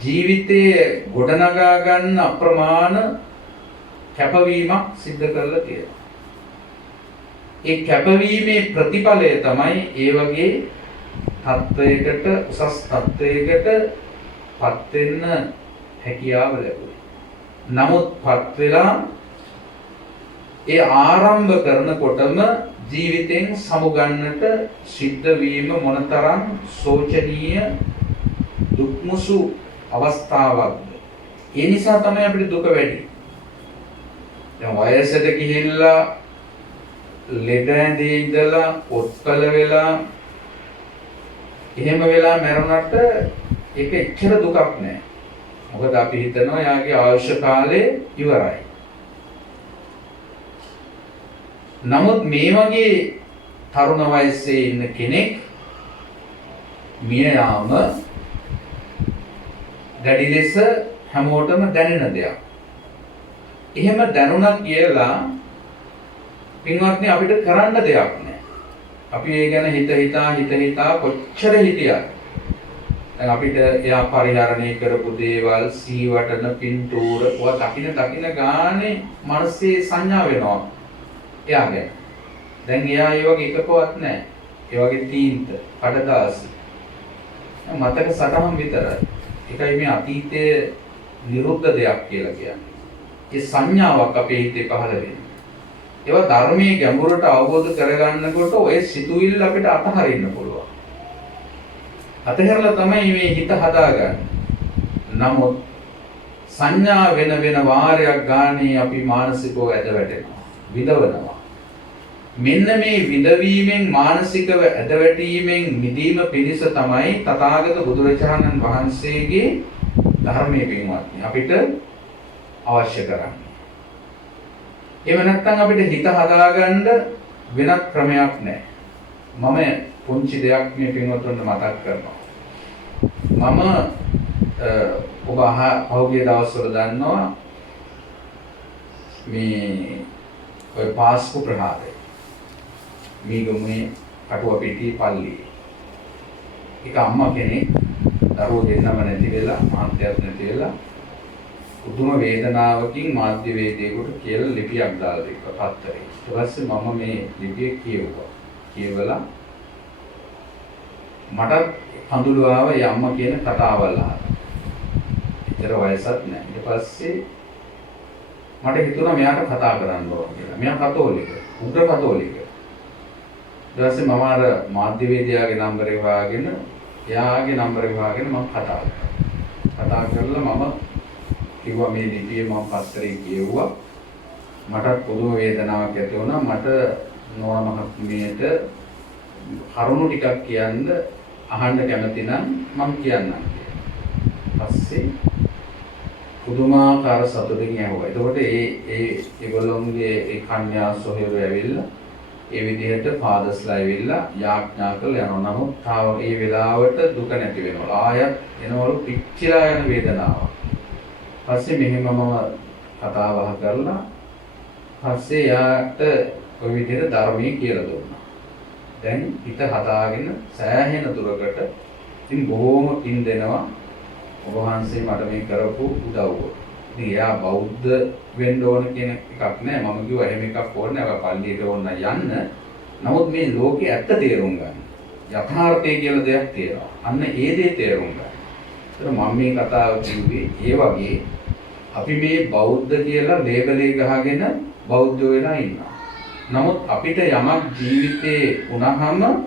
ජීවිතයේ ගොඩනගා ගන්න අප්‍රමාණ කැපවීමක් සිද්ධ කරලා තියෙනවා. ඒ කැපවීමේ ප්‍රතිඵලය තමයි ඒ වගේ තත්වයකට, උසස් තත්වයකට පත් වෙන්න හැකියාව ලැබුණේ. නමුත් පත් වෙලා ඒ ආරම්භ කරනකොටම ජීවිතෙන් සමුගන්නට සිද්ධ වීම මොනතරම් සෝචනීය දුක්මුසු අවස්ථාවක්ද. ඒ නිසා තමයි අපිට දුක වැඩි. දැන් වයසට ගිහිල්ලා ලෙඩ ඇඳේ ඉඳලා ඔත්පල වෙලා එහෙම වෙලා මැරුණාට ඒක එච්චර දුකක් නෑ. මොකද අපි හිතනවා යාගේ ආයුෂ කාලය ඉවරයි. නමුත් මේ වගේ තරුණ වයසේ ඉන්න කෙනෙක් මිය යාම දැඩි ලෙස හැමෝටම දැනෙන දෙයක්. එහෙම දැනුණා කියලා පින්වත්නි අපිට කරන්න දෙයක් නැහැ. අපි ඒ ගැන හිත හිතා කොච්චර හිටියත් දැන් අපිට එයා පරිහරණය කරපු දේවල් සීවටන පින්තූර ඔය දකින ගානේ මනසේ සංඥා වෙනවා එයා ගැන. දැන් එයා ඒ වගේ එකකවත් නැහැ. ඒ වගේ තීන්ත කඩදාසි මතක සටහන් විතරයි. ඒකයි මේ අතීතයේ නිරුද්ධ දෙයක් කියලා කියන්නේ. ඒ සංඥාවක් අපේ හිතේ පහළ වෙනවා. ඒවා ධර්මයේ ගැඹුරට අවබෝධ කරගන්නකොට ඔය සිතුවිල්ල අපිට අතහරින්න පුළුවන්. අතහැරලා තමයි මේ හිත හදාගන්නේ. නමුත් සංඥා වෙන වාරයක් ගානේ අපි මානසිකව ඇද වැටෙනවා. විඳවනවා. මෙන්න මේ විඳවීමෙන් මානසිකව ඇද වැටීමෙන් මිදීම පිණිස තමයි තථාගත බුදුරජාණන් වහන්සේගේ ධර්මයේ පින්වත්නි අපිට අවශ්‍ය කරන්නේ. එහෙම නැත්නම් අපිට හිත හදාගන්න වෙනත් ක්‍රමයක් නැහැ. මම පුංචි දෙයක් මේ පින්වත්තුන්ට මතක් කරනවා. මම ඔබ පහුගිය දවස්වල දන්නවා මේ ඔය පාස්කු ප්‍රහාරය. මීගමුවේ අටුව පිටියේ පල්ලියේ. එක අම්මා කෙනෙක් දරුවෝ දෙන්නම නැති වෙලා මාත්‍යයක් නැති වෙලා උතුම් වේදනාවකින් මාධ්‍යවේදියෙකුට කියලා ලිපියක් දාලා තිබ්බා පත්තරේ. ඊට පස්සේ මම මේ ලිපිය කියවුවා. කියවලා මට හඳුළු ආව ඒ අම්මා කියන කතාවල් අහලා. ඒතර වයසක් නැහැ. ඊට පස්සේ මට හිතුණා මෙයාට කතා කරන්න ඕන කියලා. මෙයා කතෝලික, උග්‍ර කතෝලික. ඊට පස්සේ මම අර මාධ්‍යවේදියාගේ නම්බර් එක හොයාගෙන එයාගේ නම්බර එක හොයාගෙන මම කතා කරා. කතා කරලා මම කිව්වා මේ ලිපිය මම පස්තරේ කියවුවා. මට පොදු වේදනාවක් ඇති වුණා. මට නෝන මහත්මියට කරුණු ටිකක් කියන්න අහන්න කැමති නම් මම කියන්නම්. පස්සේ පුදුමාකාර සතුටින් ඇහුවා. එතකොට ඒගොල්ලෝගේ ඒ කන්‍යා සොහොයුරු ඇවිල්ලා ඒ විදිහට ෆාදර්ස්ලා ඇවිල්ලා යාඥා කරලා යනවා. නමුත් තාම ඒ වෙලාවට දුක නැති වෙනවලු. ආයත් එනවලු පිච්චිලා යන වේදනාවක්. පස්සේ මෙහෙම මම කතා බහ කරලා පස්සේ යාට ඔය විදිහට ධර්මයේ කියලා දුන්නා. දැන් හිත හදාගෙන සෑහෙන දුරකට ඉතින් බොහොම පින් දෙනවා ඔබ වහන්සේ මට මේ කරපු උදව්ව. ඉතින් එයා බෞද්ධ වෙන්න ඕන කියන එකක් නෑ. මම කිව්වා එහෙම එකක් ඕනේ නෑ. පල්ලියට ඕන යන්න. නමුත් මේ ලෝකේ ඇත්ත තේරුම් ගන්න. යථාර්ථය කියලා දෙයක් තියෙනවා. අන්න ඒ දේ තේරුම් ගන්න. ඒතර මම මේ කතාව කිව්වේ ඒ වගේ අපි මේ බෞද්ධ කියලා ලේබල් එක ගහගෙන බෞද්ධ වෙලා ඉන්නවා. නමුත් අපිට යමක් ජීවිතේ වුණාම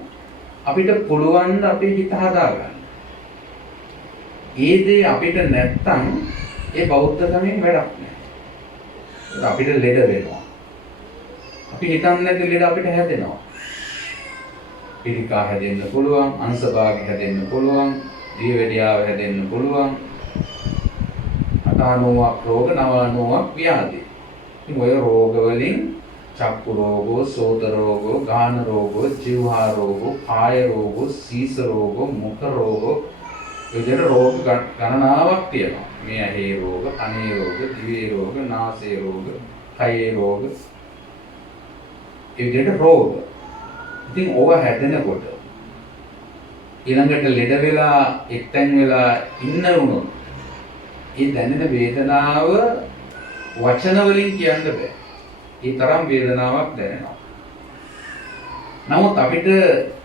අපිට පුළුවන් අපේ හිත හදාගන්න. ඒ දේ අපිට නැත්තම් ඒ බෞද්ධකමෙන් වැඩක් නැහැ. අපිට ලෙඩ වෙනවා. අපි හිතන්නේ නැති ලෙඩ අපිට හැදෙනවා. පිළිකා හැදෙන්න පුළුවන්, අංශභාග හැදෙන්න පුළුවන්, දියවැඩියාව හැදෙන්න පුළුවන්. අටානුවක් රෝග, නවානුවක් ව්‍යාධි. ඉතින් ඔය රෝග වලින් චක්කු රෝගෝ, සෝත රෝගෝ, ගාන රෝගෝ, ජීවහා රෝගෝ, කාය රෝගෝ, සීස රෝගෝ, මුඛ රෝගෝ විදිහට රෝග ගණනාවක් තියෙනවා. මේ ඇහි රෝග, කනේ රෝග, දිවේ රෝග, නාසයේ රෝග, කයේ රෝග. ඒ විදිහට රෝග. ඉතින් ඕවා හැදෙනකොට ඊළඟට ලෙඩ වෙලා එක්තැන් වෙලා ඉන්න වුණොත් ඒ දැනෙන වේදනාව වචන වලින් කියන්න බෑ. ඒ තරම් වේදනාවක් දැනෙනවා. නමුත් අපිට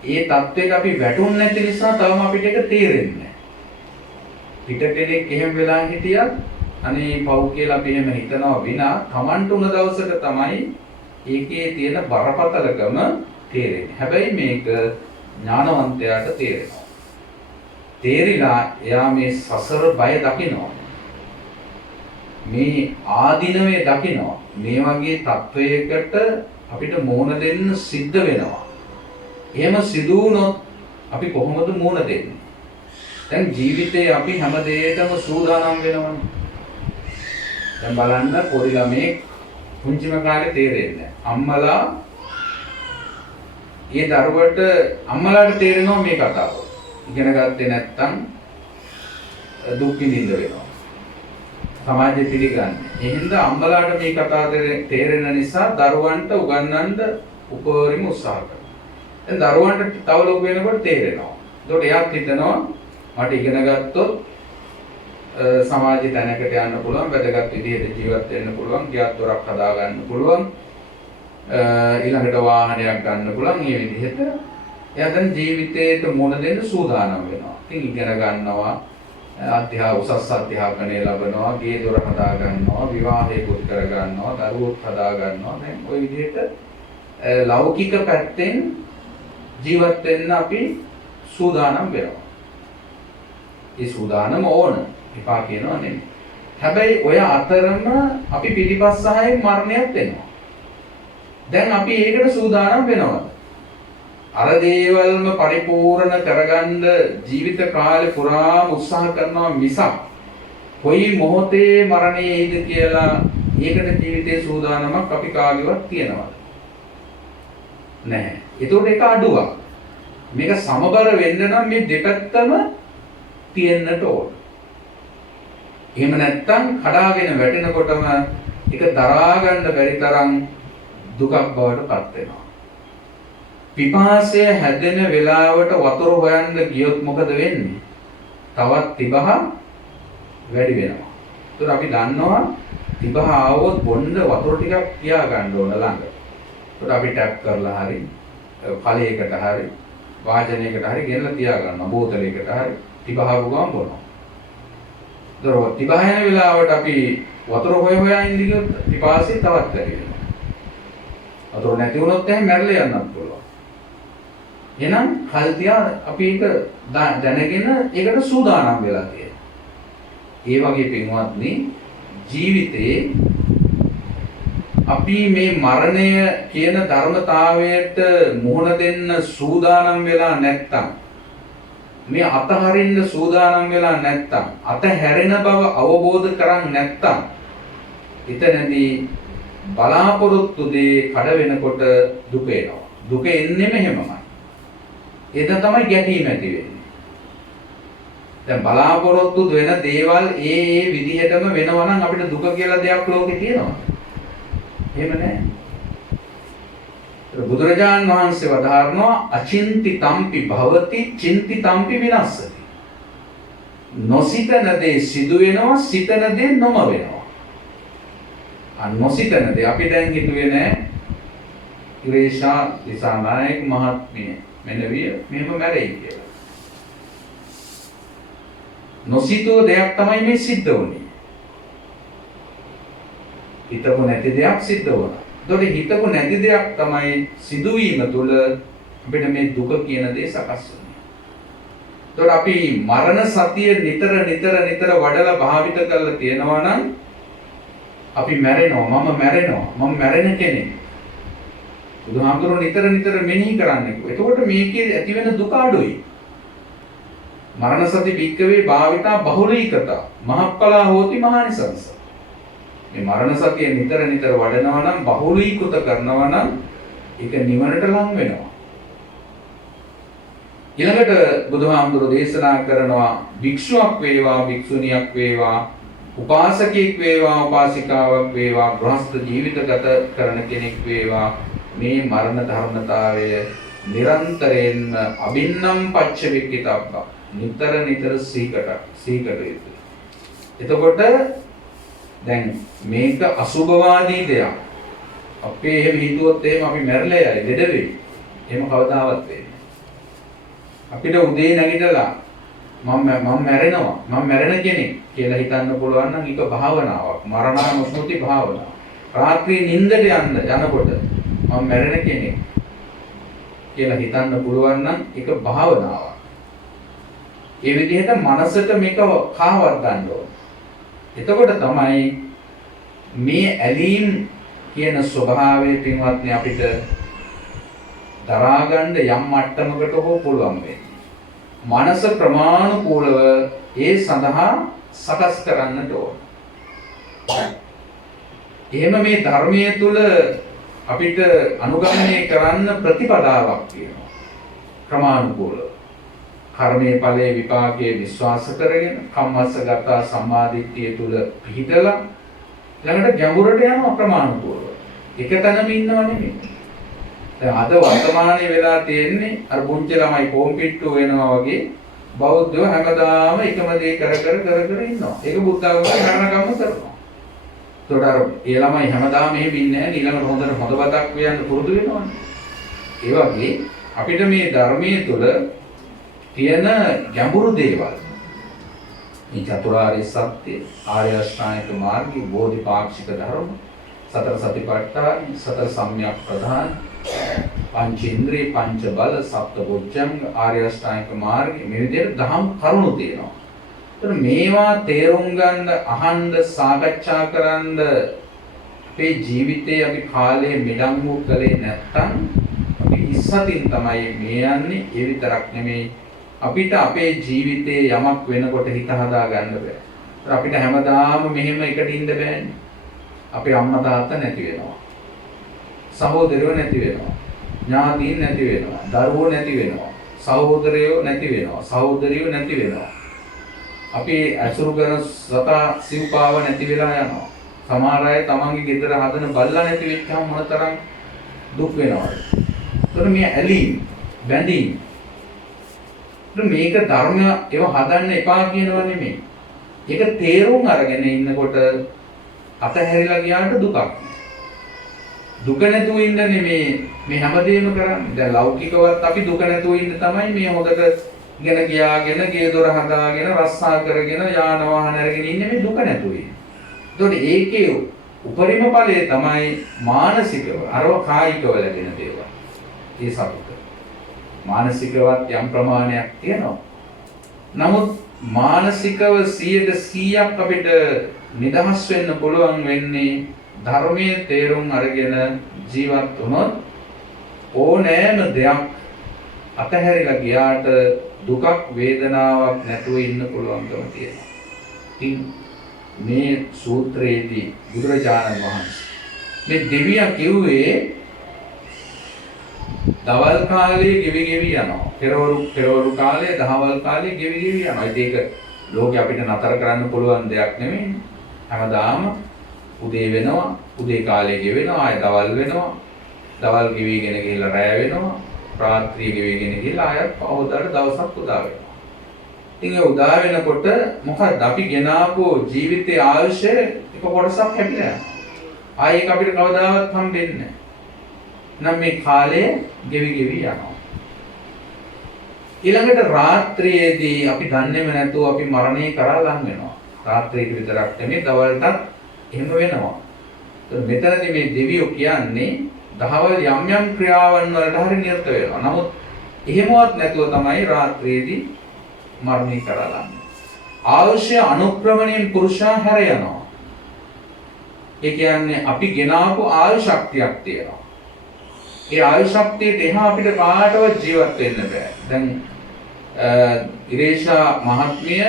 ඒ தත්වෙට අපි වැටුන්නේ නැති නිසා තවම අපිට ඒක තේරෙන්නේ නැහැ. පිට කෙනෙක් එහෙම වෙලා හිටියත් අනේ පව් කියලා අපි එහෙම හිතනවා විනා Tamanට උන දවසක තමයි ඒකේ තියෙන බරපතලකම තේරෙන්නේ. හැබැයි මේක ඥානවන්තයාට තේරෙනවා. තේරිලා එයා මේ සසර බය දකිනවා. මේ ආධිනවේ දකිනවා. මේ වගේ තත්වයකට අපිට මුහුණ දෙන්න සිද්ධ වෙනවා. එහෙම සිදු වුණොත් අපි කොහොමද මුහුණ දෙන්නේ? දැන් ජීවිතේ අපි හැම දෙයකම සූදානම් වෙනවනේ. දැන් බලන්න පොඩි ළමෙක් පුංචිම කාලේ තේරෙන්නේ නැහැ. අම්මලා ඒ දරුවට අම්මලාට තේරෙනවා මේ කතාව. ඉගෙන ගත්තේ නැත්නම් දුක් විඳින්න වෙනවා. සමාජෙ පිළිගන්නේ. ඒ හින්දා අම්මලාට මේ කතාව තේරෙන නිසා දරුවන්ට උගන්වන්න උපරිම උත්සාහ කරනවා. දැන් දරුවන්ට තව ලොකු වෙනකොට තේරෙනවා. ඒකට එයාත් හිතනවා මට ඉගෙන ගත්තොත් සමාජයේ තැනකට යන්න පුළුවන්, වැදගත් විදිහට ජීවත් වෙන්න පුළුවන්, ගියක් දොරක් හදා ගන්න පුළුවන්, ඊළඟට වාහනයක් ගන්න පුළුවන්. මේ විදිහට එයා දැන් ජීවිතේට මුහුණ දෙන්න සූදානම් වෙනවා. ඉතින් ඉගෙන ගන්නවා, උසස් අධ්‍යාපනය ලබනවා, ගේ දොර හදා ගන්නවා, විවාහයකුත් කර ගන්නවා, දරුවොත් හදා ගන්නවා. දැන් ওই විදිහට ලෞකික පැත්තෙන් ජීවත් වෙන්න අපි සූදානම් වෙනවා. ඒ සූදානම ඕන. එපා කියනවා නෙමෙයි. හැබැයි ඔය අතරම අපි පිටිපස්සහයෙන් මරණයක් වෙනවා. දැන් අපි ඒකට සූදානම් වෙනවද? අර දේවල්ම පරිපූර්ණ කරගන්න ජීවිත කාලේ පුරාම උත්සාහ කරනවා මිසක් කොයි මොහොතේ මරණය එයිද කියලා ඒකට ජීවිතේ සූදානමක් අපි කාගේවත් තියනවද? නැහැ. ඒතකොට ඒක අඩුවක්. මේක සමබර වෙන්න නම් මේ දෙපැත්තම තියෙන්නට ඕන. එහෙම නැත්නම් කඩාගෙන වැටෙනකොටම ඒක දරා ගන්න බැරි තරම් දුකක් බවට පත් වෙනවා. පිපාසය හැදෙන වෙලාවට වතුර හොයන්න ගියොත් මොකද වෙන්නේ? තවත් තිබහ වැඩි වෙනවා. ඒතර අපි දන්නවා තිබහ ආවොත් බොන්න වතුර ටිකක් තියා ගන්න ඕන ළඟ. ඒතර අපි ටැප් කරලා හරි කලයකට හරි වාජනයකට හරි ගෙනලා තියා ගන්නවා, බෝතලයකට හරි තිබහ ආව ගමන් බොනවා. ඒතර තිබහ යන වෙලාවට අපි වතුර හොයා ඉඳි ගියොත් පිපාසය තවත් වැඩි වෙනවා. වතුර නැති වුණොත් එහෙනම් මැරලා යන්නත් පුළුවන්. එහෙනම් කල්තියා අපි ඒක දැනගෙන ඒකට සූදානම් වෙලා තියෙනවා. ඒ වගේ පින්වත්නි ජීවිතේ අපි මේ මරණය කියන ධර්මතාවයට මුහුණ දෙන්න සූදානම් වෙලා නැත්තම්, මේ අතහරින්න සූදානම් වෙලා නැත්තම්, අතහැරෙන බව අවබෝධ කරගන්න නැත්තම්, එතනදී බලාපොරොත්තු දේ කඩ වෙනකොට දුක එනවා. දුක එන්නේම එහෙමමයි. ඒක තමයි ගැටීම ඇති වෙන්නේ. දැන් බලාපොරොත්තු වෙන දේවල් ඒ විදිහටම වෙනවා නම් අපිට දුක කියලා දෙයක් ලෝකේ තියෙනවා. එහෙම නැහැ. බුදුරජාණන් වහන්සේ වදාරනවා අචින්ති තම්පි භවති චින්ති තම්පි විනස්සති. නොසිතන දේ සිදු වෙනවා, සිතන දේ නොම වෙනවා. නොසිතන දේ අපි දැන් හිතුවේ නෑ ඉරේෂා දිසානායක මහත්මිය මෙලවිය මෙහෙම මැරෙයි කියලා. නොසිතෝ දෙයක් තමයි මේ සිද්ධ වුනේ. හිතපො නැති දෙයක් සිද්ධ වුණා. ඒතකොට හිතපො නැති දෙයක් තමයි සිදුවීම තුළ අපිට මේ දුක කියන දේ සකස් වෙන්නේ. ඒතකොට අපි මරණ සතිය නිතර වඩලා භාවිත කරලා තියෙනවා නම් අපි මැරෙනවා, මම මැරෙන කෙනෙක්. බුදුහාමුදුරුවෝ නිතර මෙනෙහි කරන්නේ. එතකොට මේකේ ඇති වෙන දුක අඩුයි. මරණ සති භික්කවේ භාවිතා බහුලීකතා මහප්පලා හෝති මහානිසංස. මේ මරණ සතිය නිතර වඩනවා නම්, බහුලීකృత කරනවා නම් ඒක නිවනට ලං වෙනවා. ඊළඟට බුදුහාමුදුරුවෝ දේශනා කරනවා භික්ෂුවක් වේවා, භික්ෂුණියක් වේවා, උපාසකෙක් වේවා, උපාසිකාවක් වේවා, ගෘහස්ත ජීවිත ගත කරන කෙනෙක් වේවා, මේ මරණ ධර්මතාවය නිරන්තරයෙන්ම අබින්නම් පච්චවික්කිතබ්බ නිතර සීකට යුතුයි. එතකොට දැන් මේක අසුභවාදී දෙයක්. අපේ එහෙම හිතුවොත් එහෙම අපි මැරලා යයි, ලෙඩ වෙයි. එහෙම කවදාවත් වෙන්නේ. අපිට උදේ නැගිටලා මම මැරෙනවා, මම මැරෙන කෙනෙක් කියලා හිතන්න පුළුවන් නම් ඒක භාවනාවක්. මරණානුස්මෘති භාවනාව. රාත්‍රී නිින්දට යනකොට මම මැරෙන කෙනෙක් කියලා හිතන්න පුළුවන් නම් ඒක භාවනාවක්. ඒ විදිහට මනසට මේක කාවත් ගන්න ඕන. එතකොට තමයි මේ ඇලීම් කියන ස්වභාවය පින්වත්නි අපිට දරා ගන්න යම් මට්ටමකට හෝ පුළුවන් වෙන්නේ. මනස ප්‍රමාණිකූලව ඒ සඳහා සකස් කරන්නට ඕන. එහෙම මේ ධර්මයේ තුල අපිට අනුගමනය කරන්න ප්‍රතිපදාවක් තියෙනවා. ක්‍රමානුකූලව. කර්මයේ ඵලයේ විපාකයේ විශ්වාස කරගෙන කම්මස්සගත සම්මාදිට්ඨිය තුල පිහිටලා ළඟට ගැඹුරට යනවා ප්‍රමාණිකූලව. එක තැනම ඉන්නව නෙමෙයි. දැන් අද වර්තමානයේ වෙලා තියෙන්නේ අර පුංචි ළමයි කොම්පිට්ටු වෙනවා වගේ බෞද්ධයෝ හැමදාම එකම දේ කර ඉන්නවා. ඒක බුද්ධ ආගමේ මරණකම්ම කරනවා. ඒතකොට අර ඒ ළමයි හැමදාම එහෙම ඉන්නේ නැහැ. ඊළඟට හොඳ බතක් කියන්න පුරුදු වෙනවනේ. ඒ වගේ අපිට මේ ධර්මයේ තුල තියෙන ගැඹුරු දේවල් මේ චතුරාර්ය සත්‍ය, ආර්ය අෂ්ටාංගික මාර්ගය, බෝධිපාක්ෂික ධර්ම, සතර සතිපට්ඨාන, සතර සම්‍යක් ප්‍රධාන, පංචේන්ද්‍රිය, පංච බල, සප්ත බොජ්ජංග, ආර්ය අෂ්ටාංගික මාර්ගය මේ විදිහට දහම් කරුණු තියෙනවා. ඒතර මේවා තේරුම් ගන්න, අහන්න, සාකච්ඡා කරන්න අපේ ජීවිතේ අපි කාලේ මිඩංගු කළේ නැත්තම් අපි ඉස්සතින් තමයි මේ යන්නේ. ඒ විතරක් නෙමෙයි අපිට අපේ ජීවිතේ යමක් වෙනකොට හිත හදා ගන්න බෑ. ඒතර අපිට හැමදාම මෙහෙම එකට ඉන්න බෑනේ. අපේ අම්මා තාත්තා නැති වෙනවා. සහෝදරයෝ නැති වෙනවා. ඥාතීන් නැති වෙනවා. දරුවෝ නැති වෙනවා. සහෝදරයෝ නැති වෙනවා. සහෝදරියෝ නැති වෙනවා. අපි අසුරු කරන සතා සිව්පාව නැති වෙලා යනවා. සමහර අය තමන්ගේ ගෙදර හදන බල්ලා නැති වෙච්චාම මොනතරම් දුක් වෙනවද? ඒතර මේ ඇලීම්, බැඳීම්. මේක ධර්මය ඒව හදන්න එපා කියනවා නෙමෙයි. ඒක තේරුම් අරගෙන ඉන්නකොට අතහැරිලා ගියාට දුකක්. දුක නැතුව ඉන්න නෙමේ මේ හැමදේම කරන්නේ. දැන් ලෞකිකවත් අපි දුක නැතුව ඉන්න තමයි මේ හොඳට ගෙන ගියාගෙන, ගේ දොර හදාගෙන, රස්සා කරගෙන, යාන වාහන අරගෙන ඉන්නේ මේ දුක නැතුව ඉන්නේ. ඒතකොට ඒකේ උපරිම ඵලය තමයි මානසිකව, අරව කායිකව ලැබෙන දේවල්. ඒ සතුට. මානසිකවත් යම් ප්‍රමාණයක් තියෙනවා. නමුත් මානසිකව 100% අපිට නිදහස් වෙන්න පුළුවන් වෙන්නේ ධර්මයේ තේරුම් අරගෙන ජීවත් වුණොත් ඕනෑම දෙයක් අතහැරිලා ගියාට දුකක් වේදනාවක් නැතුව ඉන්න පුළුවන්කම තියෙනවා. ඉතින් මේ සූත්‍රයේදී බුදුරජාණන් වහන්සේ මේ දෙවියා කිව්වේ දවල් කාලේ ගෙවි යනවා. පෙරවරු කාලේ, දහවල් කාලේ ගෙවි යනවා. ඒක ලෝකේ අපිට නතර කරන්න පුළුවන් දෙයක් නෙමෙයි. හැමදාම උදේ වෙනවා, උදේ කාලේ ගෙවෙනවා, ආය දවල් වෙනවා. දවල් ගෙවිගෙන ගිහලා රැය වෙනවා. රාත්‍රිය ගෙවිගෙන ගිහලා ආයත් පහවදාට දවසක් උදා වෙනවා. ඉතින් ඒ උදා වෙනකොට මොකද අපි ගෙනාවු ජීවිතයේ ආයුෂය එක කොටසක් හැදිලා යනවා. ආයේ ඒක අපිට කවදාවත් හම්බෙන්නේ නැහැ. නම් මේ කාලය ගෙවි යනවා. ඊළඟට රාත්‍රියේදී අපි දන්නේම නැතුව අපි මරණය කරා ලං වෙනවා. රාත්‍රියේ විතරක් නෙමෙයි දවල්ටත් එහෙම වෙනවා. මෙතනදී මේ දෙවියෝ කියන්නේ දහවල් යම් ක්‍රියාවන් වලට හරි නිරත වෙනවා. නමුත් එහෙමවත් නැතුව තමයි රාත්‍රියේදී මරණය කරා ලං වෙන්නේ. ආයුෂය අනුක්‍රමණයෙන් පුරුෂයා හැර යනවා. ඒ කියන්නේ අපි ගෙනාවු ආයු ශක්තියක් තියෙනවා. ඒ ආයු ශක්තියට එහා අපිට කාටවත් ජීවත් වෙන්න බෑ. දැන් ඉරේෂා මහත්මිය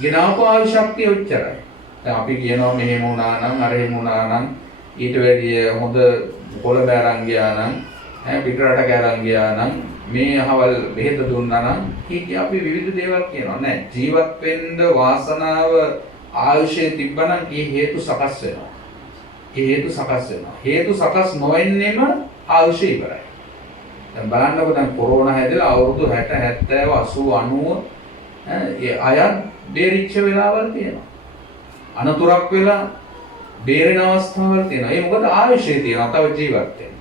ගෙනාවු ආයු ශක්තිය ඔච්චරයි. දැන් අපි කියනවා මෙහෙම වුණා නම් අර එහෙම වුණා නම් ඊට වැඩිය හොඳ පොළ බෑරන් ගියා නම් පිටරට ගෑරන් ගියා නම් මේ අහවල් බෙහෙත දුන්නා නම් කීකී අපි විවිධ දේවල් කියනවා නෑ. ජීවත් වෙන්න වාසනාව ආයුෂයේ තිබ්බනම් ඒ හේතු සකස් වෙනවා. හේතු සකස් නොවෙන්නේම ආයුෂය ඉවරයි. දැන් බලන්නකො දැන් කොරෝනා හැදලා අවුරුදු 60 70 80 90 ඒ අය බේරිච්ච වෙලාවල් තියෙනවා. අනතුරක් වෙලා බේරෙන අවස්ථාවල් තියෙනවා. ඒ මොකද ආයුෂය තියෙනවා තව ජීවත් වෙන්න.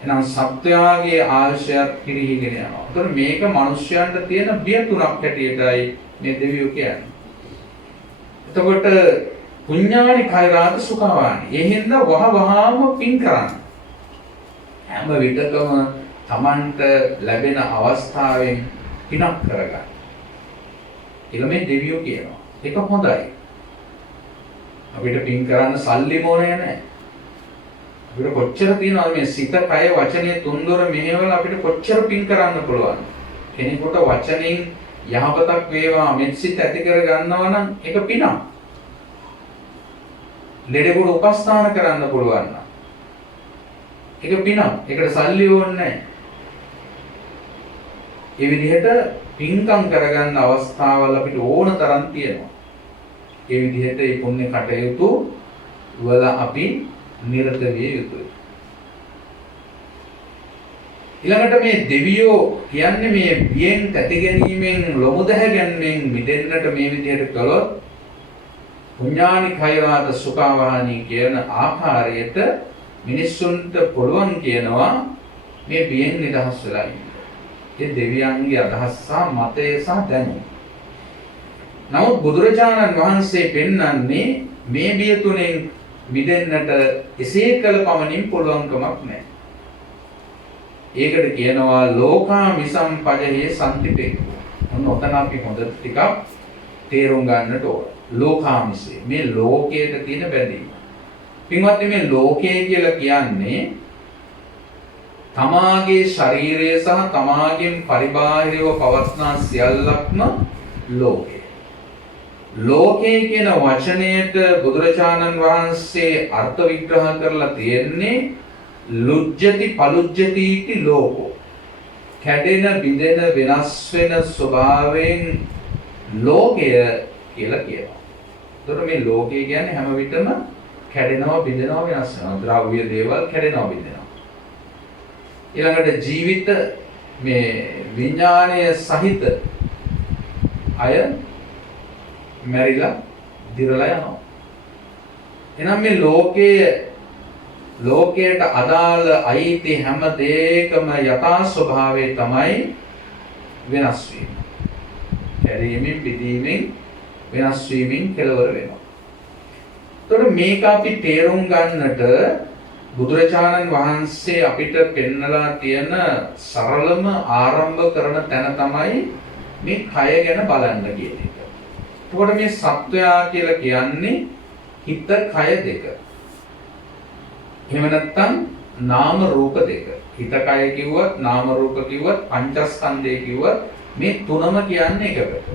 එහෙනම් සත්වයාගේ ආයුෂයත් පිරිහීගෙන යනවා. ඒතර මේක මිනිස්යන්ට තියෙන බිය තුනක් හැටියටයි මේ දෙවියෝ කියන්නේ. එතකොට පුඤ්ඤානි කෛරාත සුඛවානි. ඒ හින්දා වහවහාම පින් කරන්න. හැම විටකම Tamanට ලැබෙන අවස්ථාවෙන් පිනක් කරගන්න. ඒක මේ දෙවියෝ කියනවා. ඒක හොඳයි. අපිට පින් කරන්න සල්ලි මොනේ නැහැ. අපිට කොච්චර තියනවද මේ සිත, කය, වචනේ තුන්දොර මෙහෙවල අපිට කොච්චර පින් කරන්න පුළුවන්. කෙනෙකුට වචනෙන් යහපතක් වේවා මෙත්සිත ඇති කර ගන්නවා නම් ඒක පිනක්. ලෙඩෙකුට උපස්ථාන කරන්න පුළුවන් නම් ඒක පිනක්. ඒකට සල්ලි ඕනේ නැහැ. ඒ විදිහට පින්කම් කරගන්න අවස්ථාවල් අපිට ඕන තරම් තියෙනවා. ඒ විදිහට මේ පුණ්‍ය කටයුතු වල අපි නිරත විය යුතුයි. ඊළඟට මේ දෙවියෝ කියන්නේ මේ බියෙන් තැති ගැනීමෙන් ලොමු දැහ ගැනීමෙන් මිදෙන්නට මේ විදිහට කළොත් පුඤ්ඤානි කයවාද සුඛාවහානි කියන ආකාරයට මිනිස්සුන්ට පුළුවන් කියනවා මේ බියෙන් නිදහස් වෙලා ඉන්න. ඒ දෙවියන්ගේ අදහස් සහ මතය සහ දැනුම. නමුත් බුදුරජාණන් වහන්සේ පෙන්වන්නේ මේ බිය තුනෙන් මිදෙන්නට එසේ කළ පමණින් පුළුවන්කමක් නැහැ. ඒකට කියනවා ලෝකා මිසම්පජයේ සම්තිපේකෝ. ඔන්න ඔතන අපි හොඳට ටිකක් තේරුම් ගන්නට ඕන. ලෝකාමිසේ මේ ලෝකයට තියෙන බැඳීම. පින්වත්නි මේ ලෝකය කියලා කියන්නේ තමාගේ ශරීරය සහ තමාගෙන් පරිබාහිරව පවත්නා සියල්ලක්ම ලෝකය. ලෝකය කියන වචනයට බුදුරජාණන් වහන්සේ අර්ථ විග්‍රහ කරලා තියෙන්නේ ලුජ්ජති පලුජ්ජති इति ලෝකෝ. කැඩෙන බිඳෙන වෙනස් වෙන ස්වභාවයෙන් ලෝකය කියලා කියනවා. එතකොට මේ ලෝකය කියන්නේ හැම විටම කැඩෙනවා බිඳෙනවා වෙනස් වෙනවා. ද්‍රව්‍ය දේවල් කැඩෙනවා බිඳෙනවා. ඊළඟට ජීවිත මේ විඥානය සහිත අය මැරිලා දිරලා යනවා. එහෙනම් මේ ලෝකයට අදාළ අයිති හැම දෙයකම යථා ස්වභාවය තමයි වෙනස් වීම. කැඩීමෙන් බිඳීමෙන් වෙනස් වීමෙන් කෙලවර වෙනවා. එතකොට මේක අපි තේරුම් ගන්නට බුදුරජාණන් වහන්සේ අපිට පෙන්නලා තියෙන සරලම ආරම්භ කරන තැන තමයි මේ කය ගැන බලන්න කියන එක. එතකොට මේ සත්වයා කියලා කියන්නේ හිත කය දෙක. එහෙම නැත්නම් නාම රූප දෙක. හිත කය කිව්වත් නාම රූප කිව්වත් පංචස්කන්ධය කිව්වත් මේ තුනම කියන්නේ එකකට.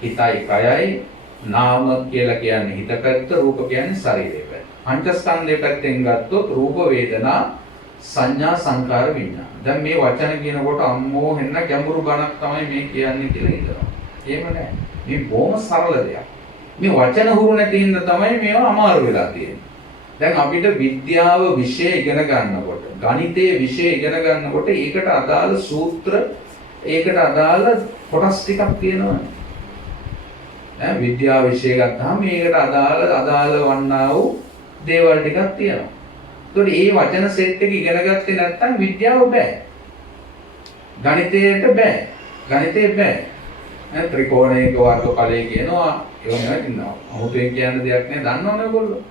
හිතයි කයයි නාම කියලා කියන්නේ හිත පැත්ත, රූප කියන්නේ ශරීරය පැත්ත. පංචස්කන්ධය පැත්තෙන් ගත්තොත් රූප වේදනා සංඥා සංකාර විඥාන. දැන් මේ වචන කියනකොට අම්මෝ හෙන්න ගැඹුරු බණක් තමයි මේ කියන්නේ කියලා හිතනවා. එහෙම නැහැ. මේ බොහොම සරල දෙයක්. මේ වචන හුරු නැති හින්දා තමයි මේවා අමාරු වෙලා තියෙන්නේ. දැන් අපිට විද්‍යාව විෂය ඉගෙන ගන්නකොට, ගණිතයේ විෂය ඉගෙන ගන්නකොට ඒකට අදාළ සූත්‍ර, ඒකට අදාළ කොටස් ටිකක් තියෙනවානේ. දැන් විද්‍යාව විෂය ගත්තාම මේකට අදාළ වන්නා වූ දේවල් ටිකක් තියෙනවා. ඒතකොට මේ වචන සෙට් එක ඉගෙන ගත්තේ නැත්නම් විද්‍යාව බෑ. ගණිතයට බෑ. ගණිතේ බෑ. ත්‍රිකෝණයක වර්ගඵලය කියනවා ඒව නෙවෙයි ඉන්නවා. අමුතුවෙන් කියන්න දෙයක් නෑ දන්නවනේ ඔයගොල්ලෝ.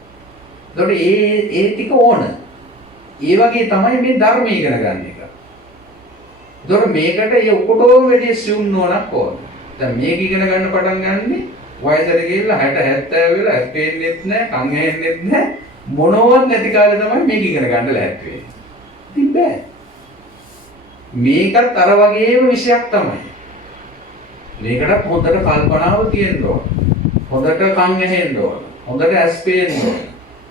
එතකොට ඒ ටික ඕන. ඒ වගේ තමයි මේ ධර්ම ඉගෙන ගන්න එක. එතකොට මේකට ඒ ඔකොටම වැඩි සිවුම් නෝනක් ඕන. දැන් මේක ඉගෙන ගන්න පටන් ගන්නෙ වයසට ගිහිල්ලා 60 70 වෙලා ඇස් පේන්නෙත් නෑ, කන් ඇහෙන්නෙත් නෑ, මොනවත් නැති කාලේ තමයි මේක ඉගෙන ගන්න ලෑස්ති වෙන්නේ. ඉතින් බෑ. මේකත් අර වගේම විෂයක් තමයි. මේකට හොඳට කල්පනාව තියෙන්න ඕන. හොඳට කන් ඇහෙන්න ඕන. හොඳට ඇස් පේන්න ඕන.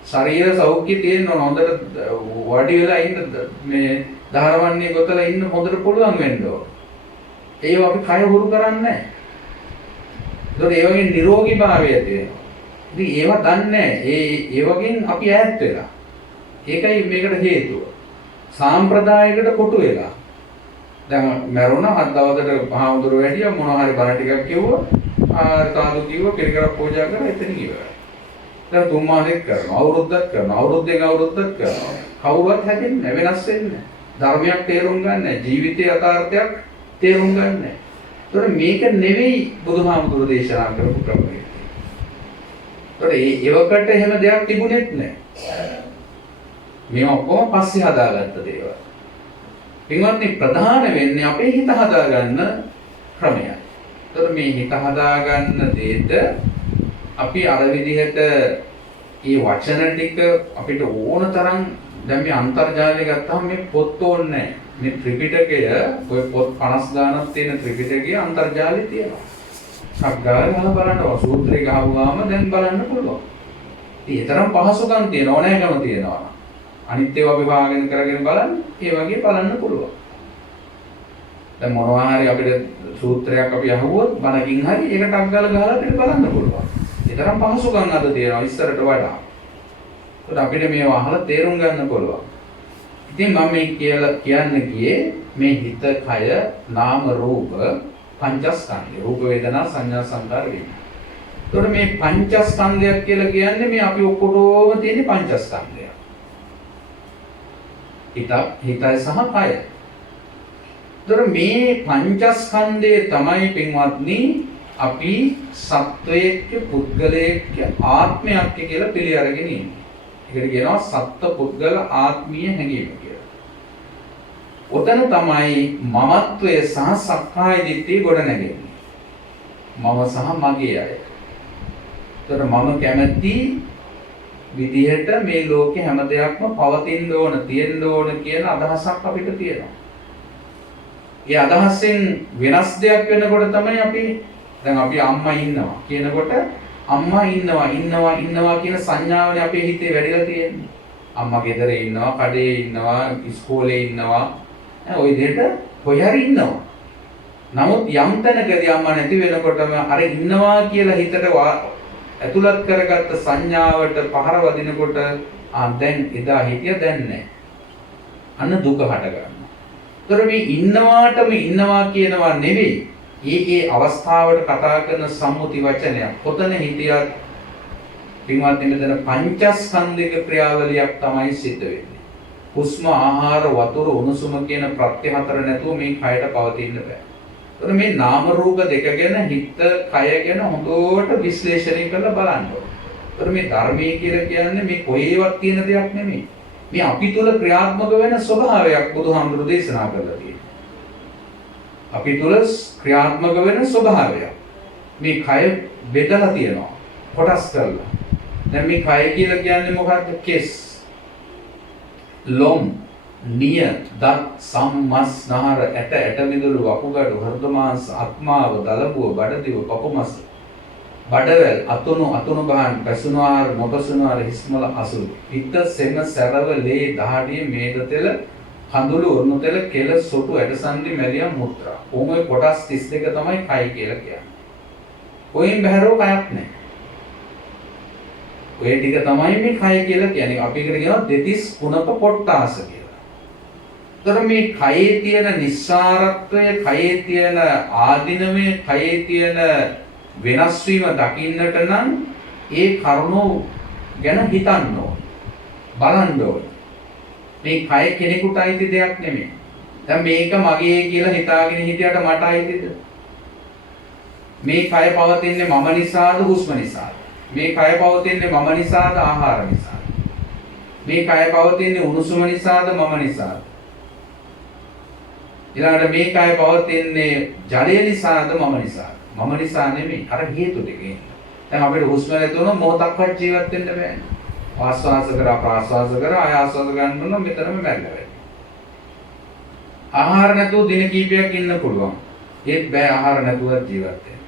ශරීර සෞඛ්‍ය තියෙන්න ඕන. හොඳට වඩි වෙලා ඉන්න මේ ධාරවන්නේ ගොතලා ඉන්න හොඳට පුළුවන් වෙන්න ඕන. ඒව අපි කය හුරු කරන්නේ නැහැ. ඒතකොට ඒ වගේ නිරෝගීභාවය තියෙනවා. ඉතින් ඒවා දන්නේ නැහැ. ඒ වගේන් අපි ඈත් වෙලා. ඒකයි මේකට හේතුව. සාම්ප්‍රදායකට කොටු වෙලා. දැන් මරුණා හත් දවසකට මහවුදුර වැඩිය මොනවා හරි බණ ටිකක් කිව්වා. සාදු කිව්වා පිළිකරක් පූජා කරලා එතන ඉවරයි. දැන් 3 මාසෙක් කරනවා, අවුරුද්දක් කරනවා, අවුරුද්දෙන් අවුරුද්දක් කරනවා. කවුරුවත් හැදෙන්නේ නැහැ, වෙනස් වෙන්නේ නැහැ. ධර්මයක් තේරුම් ගන්න නැහැ, ජීවිතයේ යථාර්ථයක් තේරුම් ගන්න නැහැ. ඒතකොට මේක නෙවෙයි බුදුහාමුදුරු දේශනා කරපු ක්‍රමය. ඒතකොට ඒවකට එහෙම දෙයක් තිබුණෙත් නැහැ. මේ ඔක්කොම පස්සේ හදාගත්ත දේවල්. පින්වත්නි ප්‍රධාන වෙන්නේ අපේ හිත හදාගන්න ක්‍රමයයි. ඒතකොට මේ හිත හදාගන්න දෙයට අපි අර විදිහට මේ වචන ටික අපිට ඕන තරම් දැන් මේ අන්තර්ජාලය ගත්තාම මේ පොත් ඕනේ නැහැ. මේ ත්‍රිපිටකය ඔය පොත් 50 ගානක් තියෙන ත්‍රිපිටකයේ අන්තර්ජාලය තියෙනවා. සක්ගාල බලන්න සූත්‍රය ගහුවාම දැන් බලන්න පුළුවන්. ඉතින් ඒ තරම් පහසුකම් තියෙනවා නෑකම තියෙනවා. අනිත් ඒවා විභාගයෙන් කරගෙන බලන්න ඒ වගේ බලන්න පුළුවන්. දැන් මොනවා හරි අපිට සූත්‍රයක් අපි අහුවොත් බණකින් හරි ඒක ටක් ගාලා ගහලා අපිට බලන්න පුළුවන්. ඒ තරම් පහසුකම් අද තියෙනවා ඉස්සරට වඩා. ඒත් අපිට මේවා අහලා තේරුම් ගන්න පුළුවන්. ඉතින් මම මේ කියලා කියන්න ගියේ මේ හිත කය නාම රූප පංචස්කන්ධය. රූප වේදනා සංඥා සංකාර විඥාන. එතකොට මේ පංචස්කන්ධයක් කියලා කියන්නේ මේ අපි ඔක්කොටම තියෙන පංචස්කන්ධය. හිතයි සහ කය. එතකොට මේ පංචස්කන්ධය තමයි පින්වත්නි අපි සත්වයේක පුද්ගලයේක ආත්මයක් කියලා පිළි අරගෙන ඉන්නේ. ඒකට කියනවා සත්ත්ව පුද්ගල ආත්මීය හැඟීම කියලා. ඔතන තමයි මමත්වය සහ සක්කාය දිට්ඨිය ගොඩ නැගෙන්නේ. මම සහ මගේ අය. එතකොට මම කැමති විදිහට මේ ලෝකේ හැම දෙයක්ම පවතින්න ඕන, තියෙන්න ඕන කියන අදහසක් අපිට තියෙනවා. ඒ අදහසෙන් වෙනස් දෙයක් වෙනකොට තමයි දැන් අපි අම්මා ඉන්නවා කියනකොට අම්මා ඉන්නවා කියන සංඥාවනේ අපේ හිතේ වැඩිලා තියෙන්නේ. අම්මා ගෙදර ඉන්නවා, කඩේ ඉන්නවා, ඉස්කෝලේ ඉන්නවා. ওই දෙයට කොහේ ඉන්නවා. නමුත් යම් තැනකදී අම්මා නැති වෙනකොටම අර ඉන්නවා කියලා හිතට ඇතුළත් කරගත්ත සංඥාවට පහර වදිනකොට දැන් එදා හිටිය දැන් නැහැ. අන්න දුක හට ගන්නවා. ඒතර මේ ඉන්නවා කියනවා නෙවෙයි. ඒ අවස්ථාවට කතා කරන සම්මුති වචනයක්. කොතන හිටියත් පින්වත්නි මෙතන පංචස්කන්ධික ක්‍රියාවලියක් තමයි සිද්ධ වෙන්නේ. හුස්ම, ආහාර, වතුර, උණුසුම කියන ප්‍රත්‍ය හතර නැතුව මේ කයට පවතින්න බෑ. ඒතර මේ නාම රූප දෙක ගැන හිත, කය ගැන හොඳට විශ්ලේෂණය කරලා බලන්න ඕනේ. ඒතර මේ ධර්මයේ කියලා කියන්නේ මේ කොහේවත් තියෙන දෙයක් නෙමෙයි. මේ අපි තුල ක්‍රියාත්මක වෙන ස්වභාවයක් බුදුහාමුදුරු දේශනා කරලා තියෙනවා. අපි තුල ක්‍රියාත්මක වෙන ස්වභාවයක්. මේ කය බෙදලා තියෙනවා. කොටස් කරලා. දැන් මේ කය කියලා කියන්නේ මොකක්ද? කෙස්, ලොම්, නිය, දත්, සම්මස්, නහර, ඇට මිදුළු, වකුගඩු, හෘද මාංශ, අත්මාව, දලබුව, බඩදිව, පපුමස්, බඩවැල්, අතුණු බහන්, පැසුනාර, නොපසුනාර, හිස්මල අසුළු, පිත්ත, සෙම, සැරව, ලේ, දහඩිය, මේද තෙල, කඳුළු, උරුණු තෙල, කෙල, සොටු, ඇටසන්ධි, මැරියම්, මුත්‍රා. කොහොම කොටස් 32 තමයි කය කියලා කියන්නේ. කොයින් බහැරෝ කයක් නැහැ. ඔය ටික තමයි මේ කය කියලා කියන්නේ. අපි එකට කියනවා දෙතිස් කුණක පොට්ටාස කියලා. ඒතර මේ කයේ තියෙන නිස්සාරත්වය, කයේ තියෙන ආධිනවය, කයේ තියෙන වෙනස් වීම දකින්නට නම් ඒ කරුණෝ ගැන හිතන්න ඕන. බලන්න ඕන. මේ කය කෙනෙකුට අයිති දෙයක් නෙමෙයි. දැන් මේක මගේ කියලා හිතාගෙන හිටියට මට අයිතිද? මේ කය පවතින්නේ මම නිසාද, හුස්ම නිසාද? මේ කය පවතින්නේ මම නිසාද, ආහාර නිසාද? මේ කය පවතින්නේ උණුසුම නිසාද, මම නිසාද? ඊළඟට මේ කය පවතින්නේ ජලය නිසාද, මම නිසාද? මම නිසා නෙමෙයි, අර හේතු ටිකේ. දැන් අපිට හුස්ම නැතුනොත් මොහොතක්වත් ජීවත් වෙන්න බෑනේ. ආස්වාස කරා ප්‍රාස්වාස කරා ආයාසස ගන්න නම් මෙතනම මැරෙලා වෙයි. ආහාර නැතුව දින කීපයක් ඉන්න පුළුවන්. ඒත් බෑ ආහාර නැතුව ජීවත් වෙන්න.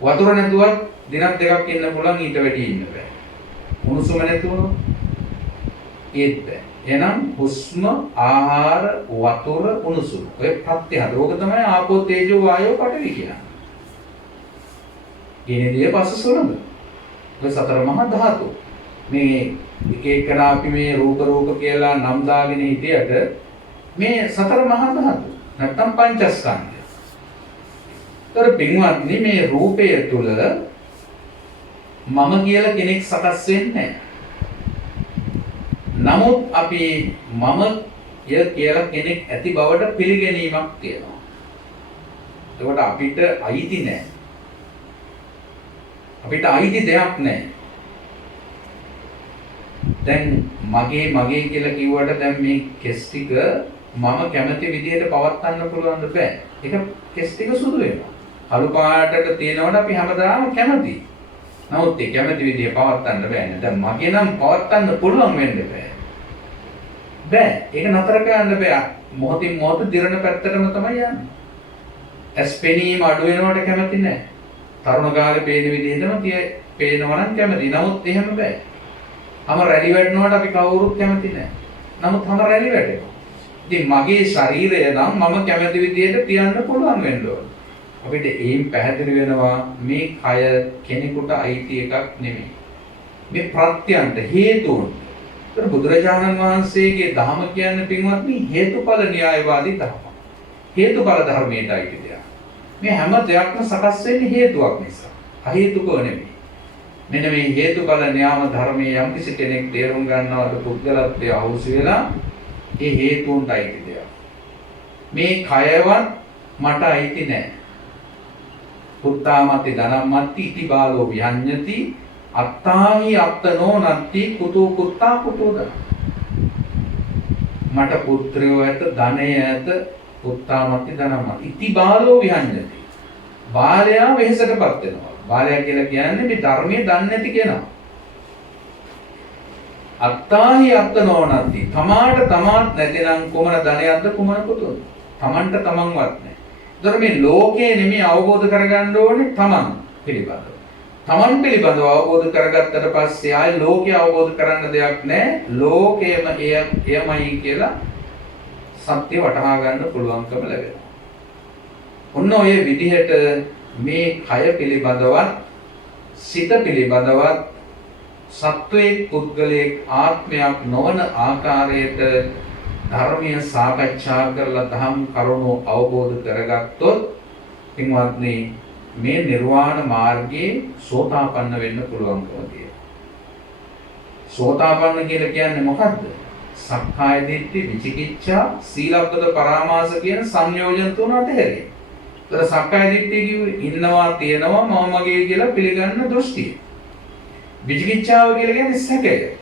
වතුර නැතුවත් දිනක් දෙකක් ඉන්න පුළුවන්, ඊට වැඩි ඉන්න බෑ. උණුසුම නැතුව ඒත් බෑ. එහෙනම් හුස්ම, ආහාර, වතුර, උණුසුම. ඔය ප්‍රත්‍ය හතර. ඕක තමයි ආපෝ තේජෝ වායෝ පඨවි කියන්නේ. ගෙනදිය පස සුළඟ. ඔය සතර මහා ධාතු. මේ එක එකන අපි මේ රූප කියලා නම් දාගෙන හිටියට මේ සතර මහා ධාතු නැත්තම් පංචස්කන්ධය. ඒතර පින්වත්නි මේ රූපය තුල මම කියලා කෙනෙක් සකස් වෙන්නේ නැහැ. නමුත් අපි මම කියලා කෙනෙක් ඇති බවට පිළිගැනීමක් තියෙනවා. ඒකට අපිට අයිති නැහැ. අපිට අයිති දෙයක් නැහැ. දැන් මගේ කියලා කිව්වට දැන් මේ කෙස් ටික මම කැමති විදිහට පවත්වන්න පුළුවන්ද? බෑ. ඒක කෙස් ටික සුදු වෙනවා. අලු පාටට තියෙනවට අපි හැමදාම කැමතියි. නමුත් ඒ කැමති විදිහ පවත්වන්න බෑනේ. දැන් මගේ නම් පවත්වන්න පුළුවන් වෙන්න බෑ. බෑ. ඒක නතර කරන්න බෑ. මොහොතින් මොහොත දිරණ පැත්තටම තමයි යන්නේ. ඇස් පෙනීම අඩු වෙනවට කැමති නැහැ. තරුණ කාලේ පේන විදිහටම පේනවා නම් කැමති. නමුත් එහෙම බෑ. හැම රැලි වැටෙනවට අපි කවුරුත් කැමති නැහැ. නමුත් හැම රැලි වැටෙනවා. ඉතින් මගේ ශරීරය නම් මම කැමති විදිහට තියන්න පුළුවන් වෙන්න ඕන. අපිට ඒන් පැහැදිලි වෙනවා මේ කය කෙනෙකුට අයිති එකක් නෙමෙයි. මේ ප්‍රත්‍යන්ත හේතුන්. ඒතර බුදුරජාණන් වහන්සේගේ ධර්ම කියන්නේ පින්වත්නි හේතුඵල න්‍යායවාදී ධර්ම. හේතුඵල ධර්මයටයි දෙයක්. මේ හැම දෙයක්ම සකස් වෙන්නේ හේතුවක් නිසා. අහේතුකව නෙමෙයි. මෙන්න මේ හේතුඵල න්‍යාම ධර්මයේ යම්කිසි කෙනෙක් තේරුම් ගන්නවද පුද්ගලත්වයේ අහුසු වෙලා ඒ හේතුන්ට අයිති දෙයක්. මේ කයවත් මට අයිති නෑ. පුත්තාමති ධනම්මත්ති ඉති බාලෝ විහඤ්ඤති අත්තාහි අත්තනෝ නත්ති කුතු කුත්තා කුතුද. මට පුත්‍රයෝ ඇත ධනය ඇත පුත්තාමති ධනම්මත්ති ඉති බාලෝ විහඤ්ඤති. බාලයා වෙහෙසටපත් වෙනවා. බාලයා කියලා කියන්නේ මේ ධර්මයේ දන්නේ නැති කෙනා. අත්තාහි අත්තනෝ නත්ති තමාට තමාත් නැතිනම් කොමන ධනයක්ද කොමන පුතුද. තමන්ට තමන්වත් නැහැ. ඒතර මේ ලෝකේ නෙමෙයි අවබෝධ කරගන්න ඕනේ තමන් පිළිබඳව. තමන් පිළිබඳව අවබෝධ කරගත්තට පස්සේ ආයි ලෝකේ අවබෝධ කරන්න දෙයක් නැහැ. ලෝකයම එයමයි කියලා සත්‍ය වටහා ගන්න පුළුවන්කම ලැබෙනවා. ඔන්න ඔය විදිහට මේ කය පිළිබඳවත් සිත පිළිබඳවත් සත්වයේ පුද්ගලයේ ආත්මයක් නොවන ආකාරයට ධර්මීය සාකච්ඡා කරලා ධම් කරුණු අවබෝධ කරගත්තොත් පින්වත්නි මේ නිර්වාණ මාර්ගයේ සෝතාපන්න වෙන්න පුළුවන්කම තියෙනවා. සෝතාපන්න කියලා කියන්නේ මොකද්ද? සක්කාය දිට්ඨි, විචිකිච්ඡා, සීලබ්බත පරාමාස කියන සංයෝජන තුන අතහැරීම. ඒතර සක්කාය දිට්ඨිය කිව්වේ ඉන්නවා තියෙනවා මම මගේ කියලා පිළිගන්න දෘෂ්ටිය. විචිකිච්ඡාව කියලා කියන්නේ සැකය.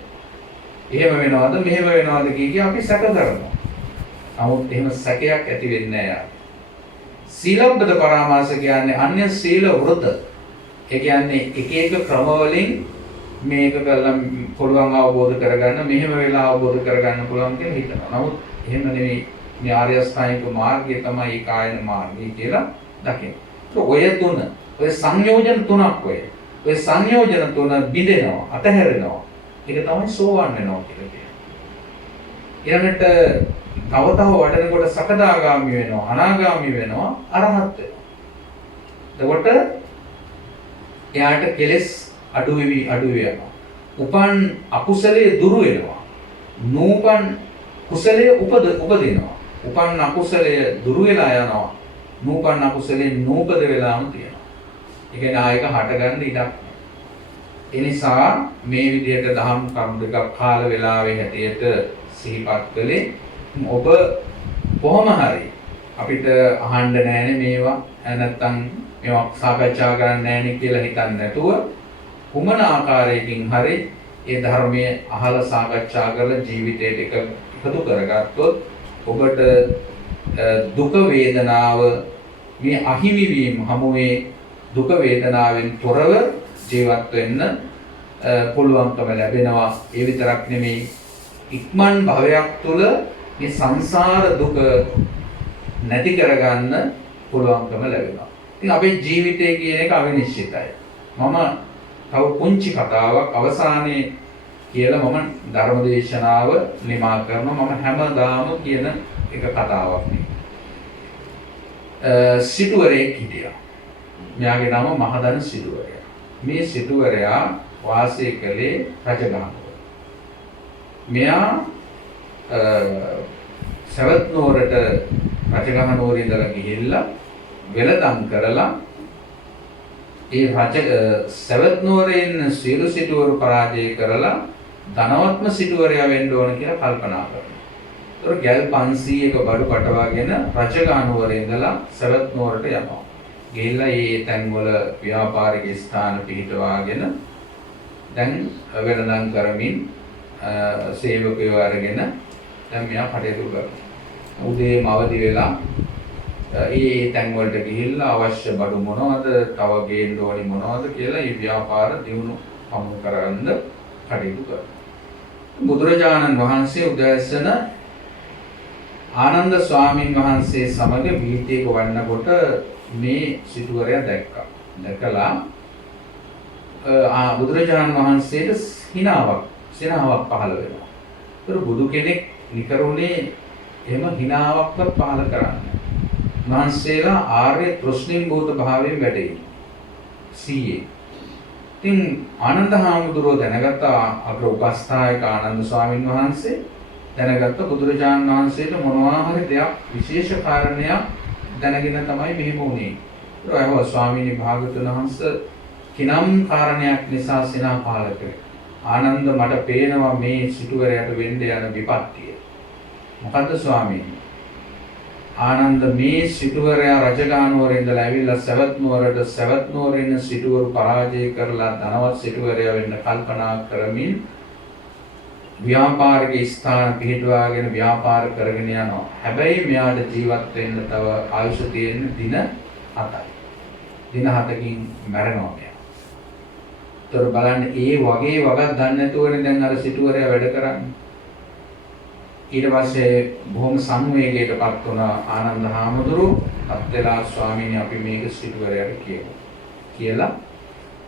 එහෙම වෙනවද මෙහෙම වෙනවද කිය අපි සැක කරනවා. නමුත් එහෙම සැකයක් ඇති වෙන්නේ නැහැ. සීලබ්බත පරාමාස කියන්නේ අන්‍ය සීල වෘත. ඒ කියන්නේ එක එක ක්‍රම වලින් මේක කළා පුළුවන් අවබෝධ කරගන්න මෙහෙම වෙලා අවබෝධ කරගන්න පුළුවන් කියලා හිතනවා. නමුත් එහෙම නෙවෙයි. මේ ආර්ය අෂ්ටාංගික මාර්ගය තමයි ඒකායන මාර්ගය කියලා දකිනවා. ඔය තුන ඔය සංයෝජන තුනක් ඔය සංයෝජන තුන බිඳෙනවා අතහැරෙනවා. ඒක තමයි සෝවන් වෙනවා කියලා කියන්නේ. ඊළඟට තව වඩනකොට සකදාගාමි වෙනවා, අනාගාමි වෙනවා, අරහත් වෙනවා. එතකොට එයාට කෙලෙස් අඩු වෙනවා. උපන් අකුසලයේ දුරු වෙනවා. නූපන් කුසලයේ උපදිනවා. උපන් අකුසලය දුරු වෙලා යනවා. නූපන් අකුසලයේ නූපද වෙලාම තියෙනවා. ඒ කියන්නේ ආයක හටගන්න ඉඩක්. ඒ නිසා මේ විදිහට දහම් කරුණු දෙකක් කාල වේලාවේ හැටියට සිහිපත් කළේ ඔබ කොහොම හරි අපිට අහන්න නැහැනේ මේවා නැත්තම් මේවා සාකච්ඡා කරන්න නැහැනේ කියලා හිතන්නේ නැතුව කුමන ආකාරයකින් හරි ඒ ධර්මයේ අහලා සාකච්ඡා කරලා ජීවිතයට එකතු කරගත්තොත් ඔබට දුක වේදනාව මේ අහිමි වීම හමුවේ දුක වේදනාවෙන් තොරව ජීවත් වෙන්න පුළුවන්කම ලැබෙනවා. ඒ විතරක් නෙමෙයි ඉක්මන් භවයක් තුළ මේ සංසාර දුක නැති කරගන්න පුළුවන්කම ලැබෙනවා. ඉතින් අපේ ජීවිතය කියන එක අවිනිශ්චිතයි. මම තව පුංචි කතාවක් අවසානයේ කියලා මම ධර්මදේශනාව නිමා කරනවා. මම හැමදාම කියන එක කතාවක් නේ. සිටුවරයෙක් හිටියා. මෙයාගේ නම මහදන සිටුවරයා. මේ සිටුවරයා වාසය කළේ රජගහනුවර. මෙයා සවැත් නුවරට රජගහනුවර ඉඳලා ගිහිල්ලා වෙළඳම් කරලා ඒ සවැත් නුවරේ ඉන්න සියලු සිටුවරු පරාජය කරලා ධනවත්ම සිටුවරයා වෙන්න ඕන කියලා කල්පනා කරනවා. ඒතර ගැල් 500ක බඩු පටවාගෙන රජගහනුවර ඉඳලා සවැත් නුවරට යනවා. ගිහිල්ලා මේ තැන්වල ව්‍යාපාරික ස්ථාන පිහිටවාගෙන දැන් වෙළඳම් කරමින් සේවකයෝ අරගෙන දැන් මෙයා කටයුතු කරනවා. උදේම අවදි වෙලා ඒ තැන් වලට ගිහිල්ලා අවශ්‍ය බඩු මොනවද, තව ගේන්න ඕනි මොනවද කියලා මේ ව්‍යාපාර දියුණු පමු කරන්න කටයුතු කරනවා. බුදුරජාණන් වහන්සේ උදෑසන ආනන්ද ස්වාමීන් වහන්සේ සමග වීථියක වන්නකොට මේ සිටුවරයා දැක්කා. දැකලා බුදුරජාණන් වහන්සේට හිනාවක් පහළ වෙනවා. ඒතර බුදු කෙනෙක් නිකරුණේ එහෙම හිනාවක්වත් පහළ කරන්නේ. වහන්සේලා ආර්ය තෘෂ්ණින් භූත භාවයෙන් වැඩේ. සීයේ. ඉතින් ආනන්ද හාමුදුරුවෝ දැනගත්ත අපේ උපස්ථායක ආනන්ද ස්වාමීන් වහන්සේ දැනගත්ත බුදුරජාණන් වහන්සේට මොනවා හරි දෙයක් විශේෂ කාරණයක් දැනගෙන තමයි මෙහෙම වුනේ. ඒ වගේ ස්වාමීනි භාගතුන් වහන්සේ කිනම් කාරණයක් නිසා සිනා පහළ කළේ. ආනන්ද මට පේනවා මේ සිටුවරයට වෙන්න යන විපත්තිය. මොකද්ද ස්වාමීනි? ආනන්ද මේ සිටුවරයා රජගහනුවර ඉඳලා ඇවිල්ලා සවැත් නුවර ඉන්න සිටුවරු පරාජය කරලා ධනවත් සිටුවරයා වෙන්න කල්පනා කරමින් ව්‍යාපාරික ස්ථාන පිහිටුවාගෙන ව්‍යාපාර කරගෙන යනවා. හැබැයි මෙයාට ජීවත් වෙන්න තව ආයුෂ තියෙන දින 7යි. දින 7කින් මැරෙනවා මෙයා. ඒතර බලන්න ඒ වගේ වගක් දන්නේ නැතුවනේ දැන් අර සිටුවරයා වැඩ කරන්නේ. ඊට පස්සේ බොහොම සංවේගයකටපත් වුණ ආනන්ද හාමුදුරුවෝ අත්දලා ස්වාමීනි අපි මේක සිටුවරයාට කියමු කියලා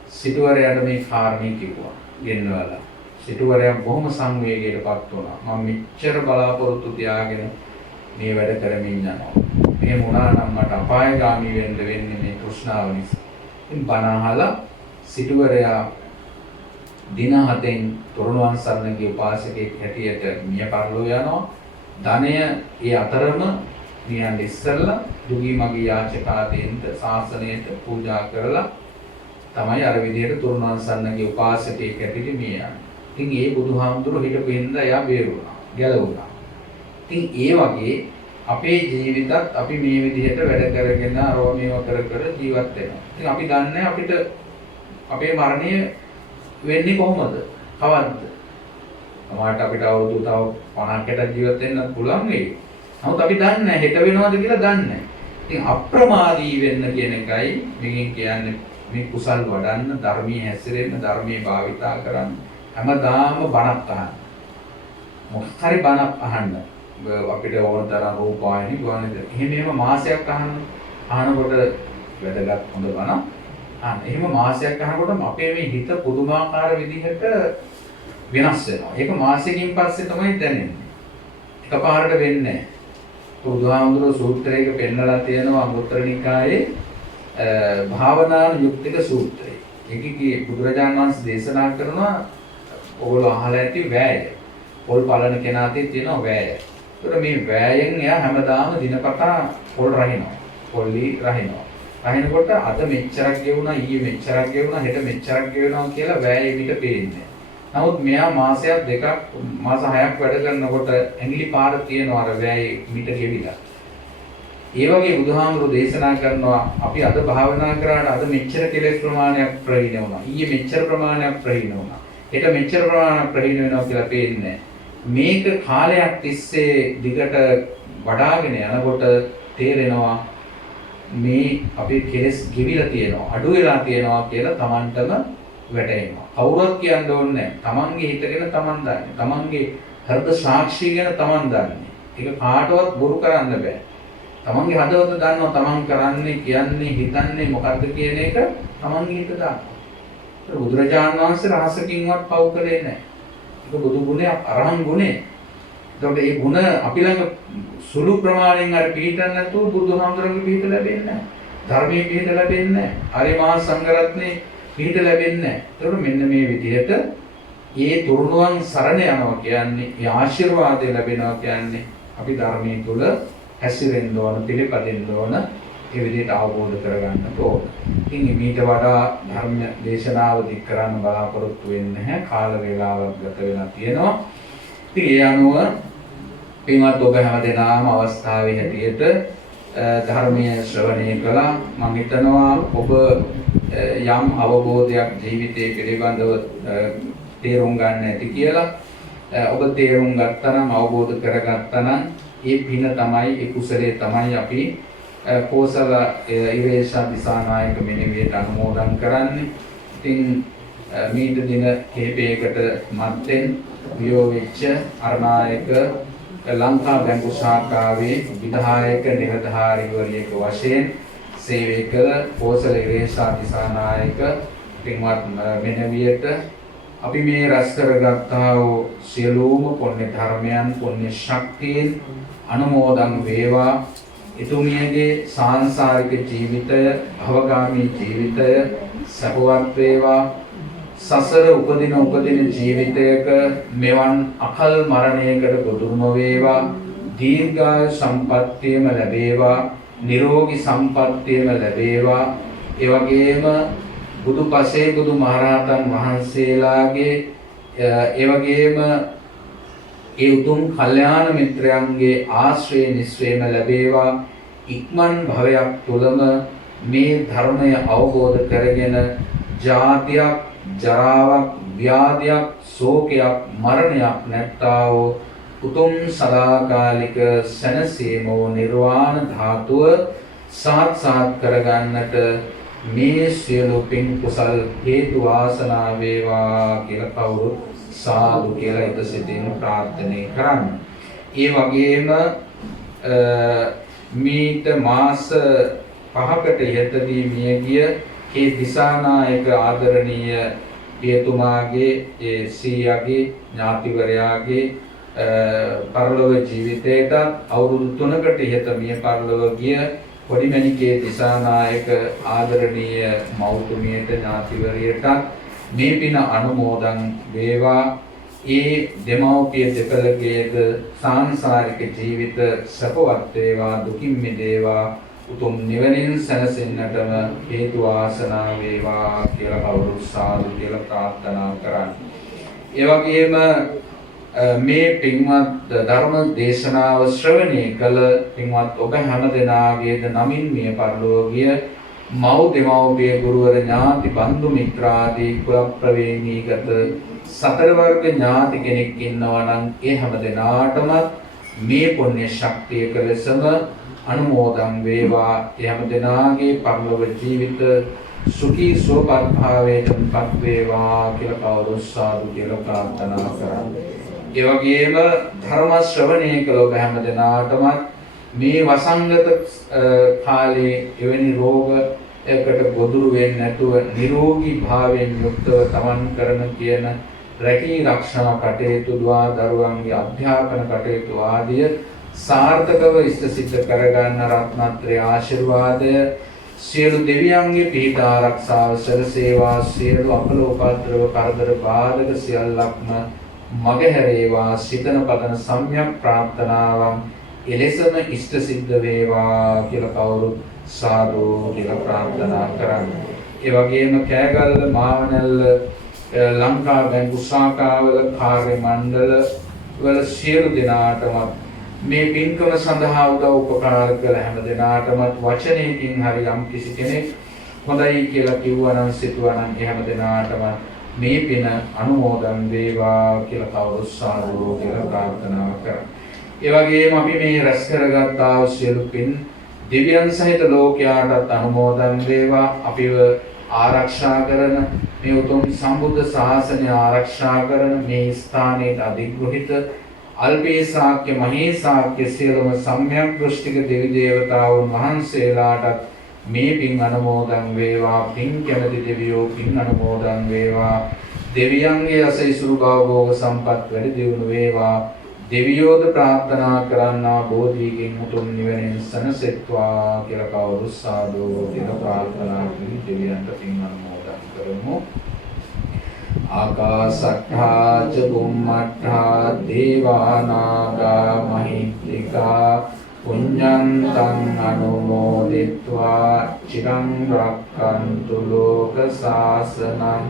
සිටුවරයාට මේ කාරණේ කිව්වා. ගෙන්නවලා සිටුවරයා බොහොම සංවේගයකටපත් වුණා. මම මෙච්චර බලාපොරොත්තු තියාගෙන මේ වැඩ කරමින් යනවා. මේ වුණා නම් මට අපායগামী වෙන්න වෙන්නේ මේ තෘෂ්ණාව නිසා. ඉතින් බණ අහලා සිටුවරයා දින 7න් තොරණුවන් සරණගේ උපාසකෙක් හැටියට මිය පරලෝ යනවා. ධනය ඒ අතරම නියන් ඉස්සරලා දුගී මගී යාචකාදීන්ට ශාසනයට පූජා කරලා තමයි අර විදිහට තොරණුවන් සරණගේ උපාසකෙක් හැටියට මිය යන්නේ. ඉතින් ඒ බුදුහාමුදුරුවෝ හිටපු හින්දා එයා බේරුණා, ගැලවුණා. ඉතින් ඒ වගේ අපේ ජීවිතත් අපි මේ විදිහට වැඩ කරගෙන රෝමේව කර කර ජීවත් වෙනවා. ඉතින් අපි දන්නේ අපිට අපේ මරණය වෙන්නේ කොහොමද? කවද්ද? සමහරට අපිට අවුරුදු තව 50කට ජීවත් වෙන්න පුළුවන් වෙයි. නමුත් අපි දන්නේ නැහැ හෙට වෙනවද කියලා දන්නේ නැහැ. ඉතින් අප්‍රමාදී වෙන්න කියන එකයි මේකෙන් කියන්නේ මේ කුසල් වඩන්න, ධර්මයේ හැසිරෙන්න, ධර්මයේ භාවිතා කරන්න. හැමදාම බණක් අහන්න. මොකක් හරි බණක් අහන්න. අපිට ඕන තරම් රූපවාහිනී ගානද. එහෙම මාසයක් අහන්න. අහනකොට වැදගත් හොඳ බණක්. එහෙම මාසයක් අහනකොට අපේ මේ හිත පුදුමාකාර විදිහට වෙනස් වෙනවා. ඒක මාසෙකින් පස්සේ තමයි දැනෙන්නේ. එකපාරට වෙන්නේ නැහැ. බුදුහාමුදුරුවෝ සූත්‍රයක පෙන්නලා තියෙනවා අංගුත්තර නිකායේ භාවනානුයුක්තික සූත්‍රය. ඒකේ බුදුරජාණන් වහන්සේ දේශනා කරනවා ඔයගොල්ලෝ අහලා ඇති වෑය. පොල් පලන කෙනාට තියෙනවා වෑය. ඒතර මේ වෑයෙන් එයා හැමදාම දිනපතා පොල් රහිනවා. පොල්ලි රහිනවා. රහිනකොට අද මෙච්චරක් ගෙවුණා, ඊයේ මෙච්චරක් ගෙවුණා, හෙට මෙච්චරක් ගෙවනවා කියලා වෑය විතර පේන්නේ. නමුත් මෙයා මාසයක් දෙකක් මාස 6ක් වැඩ කරනකොට ඇඟිලි පාර තියෙනවා අර වෑය මිට ගෙවිලා. ඒ වගේ බුදුහාමුදුරුවෝ දේශනා කරනවා අපි අද භාවනා කරාට අද මෙච්චර කෙලෙස් ප්‍රමාණයක් ප්‍රහීන වුණා. ඊයේ මෙච්චර ප්‍රමාණයක් ප්‍රහීන වුණා. හෙට මෙච්චර ප්‍රමාණයක් ප්‍රහීන වෙනවා කියලා පේන්නේ. මේක කාලයක් තිස්සේ දිගට වඩාගෙන යනකොට තේරෙනවා මේ අපේ කෙලෙස් ගෙවිලා තියෙනවා, අඩු වෙලා තියෙනවා කියලා Tamanටම වැටහෙනවා. කවුරුත් කියන්න ඕනේ නැහැ. Tamanගේ හිත ගැන Taman දන්නේ. Tamanගේ හෘද සාක්ෂිය ගැන Taman දන්නේ. ඒක කාටවත් බොරු කරන්න බෑ. Tamanගේ හදවත දන්නවා Taman කරන්නේ, කියන්නේ, හිතන්නේ මොකද්ද කියන එක Tamanගේ හිත දන්නවා. ඒක බුදුරජාණන් වහන්සේ රහසකින්වත් පව් කළේ නැහැ. ඒක බුදු ගුණයක්, අරහන් ගුණය. එතකොට මේ ගුණ අපි ළඟ සුළු ප්‍රමාණයෙන් අර පිළිටන්න නැතුව බුදුහාමුදුරන්ගේ පිළිට ලැබෙන්නේ නැහැ. ධර්මයේ පිළිට ලැබෙන්නේ නැහැ. ආර්ය මහා සංඝරත්නයේ පිළිට ලැබෙන්නේ නැහැ. එතකොට මෙන්න මේ විදිහට මේ තුරුණුවන් සරණ යනවා කියන්නේ, මේ ආශිර්වාදය ලැබෙනවා කියන්නේ අපි ධර්මයේ තුල හැසිරෙන්න ඕන, පිළිපදින්න ඕන, ඒ විදිහට අවබෝධ කරගන්න ඕන. ඉතින් මේට වඩා ධර්ම දේශනාව දික් කරන්න බලාපොරොත්තු වෙන්නේ නැහැ. කාල වේලාවක් ගත වෙලා තියෙනවා. ඉතින් ඒ අනුව පින්වත් ඔබ හැමදෙනාම අවස්ථාවේ හැටියට ධර්මයේ ශ්‍රවණය කළා. මම හිතනවා ඔබ යම් අවබෝධයක් ජීවිතයේ පිළිබඳව තේරුම් ගන්න ඇති කියලා. ඔබ තේරුම් ගත්තා නම්, අවබෝධ කරගත්තා නම් ඒ පින තමයි, ඒ කුසලයේ තමයි අපි කෝසල ඉරේෂා දිසානායක මෙනෙවියට අනුමෝදන් කරන්නේ. ඉතින් මීට දින කිහිපයකට මත්තෙන් වියෝ වෙච්ච අරනායක ලංකා බැංකු ශාඛාවේ විධායක නිලධාරීවරියක වශයෙන් සේවය කළ කෝසල ඉරේෂා දිසානායක පින්වත් මෙනෙවියට අපි මේ රැස් කරගත්තා වූ සියලුම පුණ්‍ය ධර්මයන්, පුණ්‍ය ශක්තියෙන් අනුමෝදන් වේවා. එතුමියගේ සාංශාරික ජීවිතය, භවගාමී ජීවිතය සපවත් වේවා. සසර උපදින ජීවිතයක මෙවන් අකල් මරණයකට ගොදුම වේවා. දීර්ඝායු සම්පන්නියම ලැබේවා. නිරෝගී සම්පන්නියම ලැබේවා. ඒ වගේම බුදුපසේ බුදු මහරහතන් වහන්සේලාගේ ඒ වගේම ඒ උතුම් කල්යාණ මිත්‍රයන්ගේ ආශ්‍රය නිස්වේම ලැබේවා. ඉක්මන් භවයක් තුළම මේ ධර්මය අවබෝධ කරගෙන ජාතියක්, ජරාවක්, ව්‍යාධියක්, ශෝකයක්, මරණයක් නැත්තා වූ උතුම් සදාකාලික සැනසීම වූ නිර්වාණ ධාතුව සාක්ෂාත් කරගන්නට මේ සියලු පින් කුසල් හේතු වාසනා වේවා කියලා කවුරු සාදු කියලා හිත සිතින් ප්‍රාර්ථනා කරන්න. ඒ වගේම මීට මාස 5කට ඉහතදී මියගිය ඒ දිසානායක ආදරණීය පියතුමාගේ ඒ සීයාගේ ඥාතිවරයාගේ පරලොව ජීවිතයට අවුරුදු 3කට ඉහත මිය පරලොව ගිය පොඩිමණිකේ දිසානායක ආදරණීය මෞතුමියට ඥාතිවරයට මේ පින අනුමෝදන් වේවා. ඒ දෙමව්පිය දෙපළගේද සාංසාරික ජීවිත සපවත් වේවා, දුකින් මිදේවා, උතුම් නිවනින් සැනසෙන්නටම හේතු වාසනා වේවා කියලා කවුරුත් සාදු කියලා ප්‍රාර්ථනා කරන්නේ. ඒ වගේම මේ පින්වත් ධර්ම දේශනාව ශ්‍රවණය කළ පින්වත් ඔබ හැම දෙනාගේද නමින් මිය පරලෝකීය මව් දෙමව්පිය ගුරුවර ඥාති බන්දු මිත්‍රාදී කුල ප්‍රවේණීගත සතර වර්ග ඥාති කෙනෙක් ඉන්නවා නම් ඒ හැම දෙනාටම මේ පුණ්‍ය ශක්තිය කළසම අනුමෝදන් වේවා. ඒ හැම දෙනාගේ පරලොව ජීවිත සුඛී සෝපත් භාවයටපත් වේවා කියලා කවුරුත් සාදු කියලා ප්‍රාර්ථනා කරන්නේ. ඒ වගේම ධර්ම ශ්‍රවණය කළ ඔබ හැම දෙනාටම මේ වසංගත කාලේ එවැනි රෝගයකට ගොදුරු වෙන්නේ නැතුව නිරෝගී භාවයෙන් යුක්තව තමන් කරන කියන රැකී රක්ෂා කටයුතු දුවා දරුවන්ගේ අධ්‍යාපන කටයුතු ආදිය සාර්ථකව ඉෂ්ට සිද්ධ කරගන්න රත්නත්‍රය ආශිර්වාදය සියලු දෙවියන්ගේ පිහිට ආරක්ෂාව සැලසේවා. සියලු අපල උපද්‍රව කරදර බාධක සියල්ලක්ම මගහැරේවා. සිතන පතන සම්‍යක් ප්‍රාර්ථනාවන් එලෙසම ඉෂ්ට සිද්ධ වේවා කියලා කවුරුත් සාදු කියලා ප්‍රාර්ථනා කරන්නේ. ඒ වගේම කෑගල්ල මාවනැල්ල ලංකා බැංකු ශාඛාවල කාර්ය මණ්ඩල වල සියලු දෙනාටම මේ පින්කම සඳහා උදව් උපකාර කළ හැම දෙනාටම වචනයකින් හරි යම් කිසි කෙනෙක් හොඳයි කියලා කිව්වා නම් සිතුවා නම් ඒ හැම දෙනාටම මේ පින අනුමෝදන් වේවා කියලා කවුරුත් සාදු කියලා ප්‍රාර්ථනා කරා. ඒ වගේම අපි මේ රැස් කරගත් ආ සියලු පින් දෙවියන් සහිත ලෝකයාටත් අනුමෝදන් වේවා. අපිව ආරක්ෂා කරන මේ උතුම් සම්බුද්ධ ශාසනය ආරක්ෂා කරන මේ ස්ථානයේ අධිග්‍රහිත අල්පේ ශාක්‍ය මහේ ශාක්‍ය සියලුම සම්‍යක් දෘෂ්ටික දෙවි දේවතාවුන් වහන්සේලාටත් මේ පින් අනුමෝදන් වේවා. පින් කැමති දෙවියෝ පින් අනුමෝදන් වේවා. දෙවියන්ගේ අසීසුරු භෝග සම්පත් වැඩි දියුණු වේවා. දෙවියෝද ප්‍රාර්ථනා කරන්නා බෝධියකින් උතුම් නිවනින් සැනසෙත්වා කියලා කවුරුත් සාදු කියලා ප්‍රාර්ථනා කරමු. දෙවියන්ට පින් අනුමෝදන් කරමු. ආකාශට්ඨා ච බුම්මට්ඨා දේවානාගා මහිත්‍තිකා පුඤ්ඤන්තං අනුමෝදිत्वा චිරං රක්ඛන්තු ලෝක සාසනං.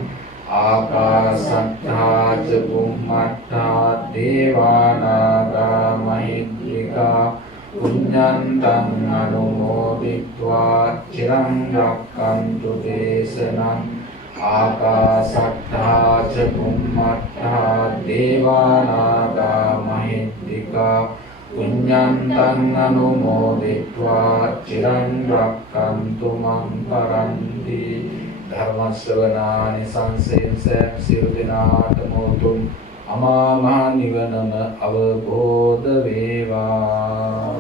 ආකාශට්ඨා ච බුම්මට්ඨා දේවානාගා මහිත්‍තිකා පුඤ්ඤන්තං අනුමෝදිत्वा චිරං රක්ඛන්තු දේශනං. ආකාශට්ඨා ච බුම්මට්ඨා දේවානාගා මහිත්‍තිකා පුඤ්ඤන්තං අනුමෝදිत्वा චිරං රක්ඛන්තු මං පරන්ති. ධර්ම ශ්‍රවණානි සංසේස සියලු දෙනාටම උතුම් අමා මහ නිවනම අවබෝධ වේවා.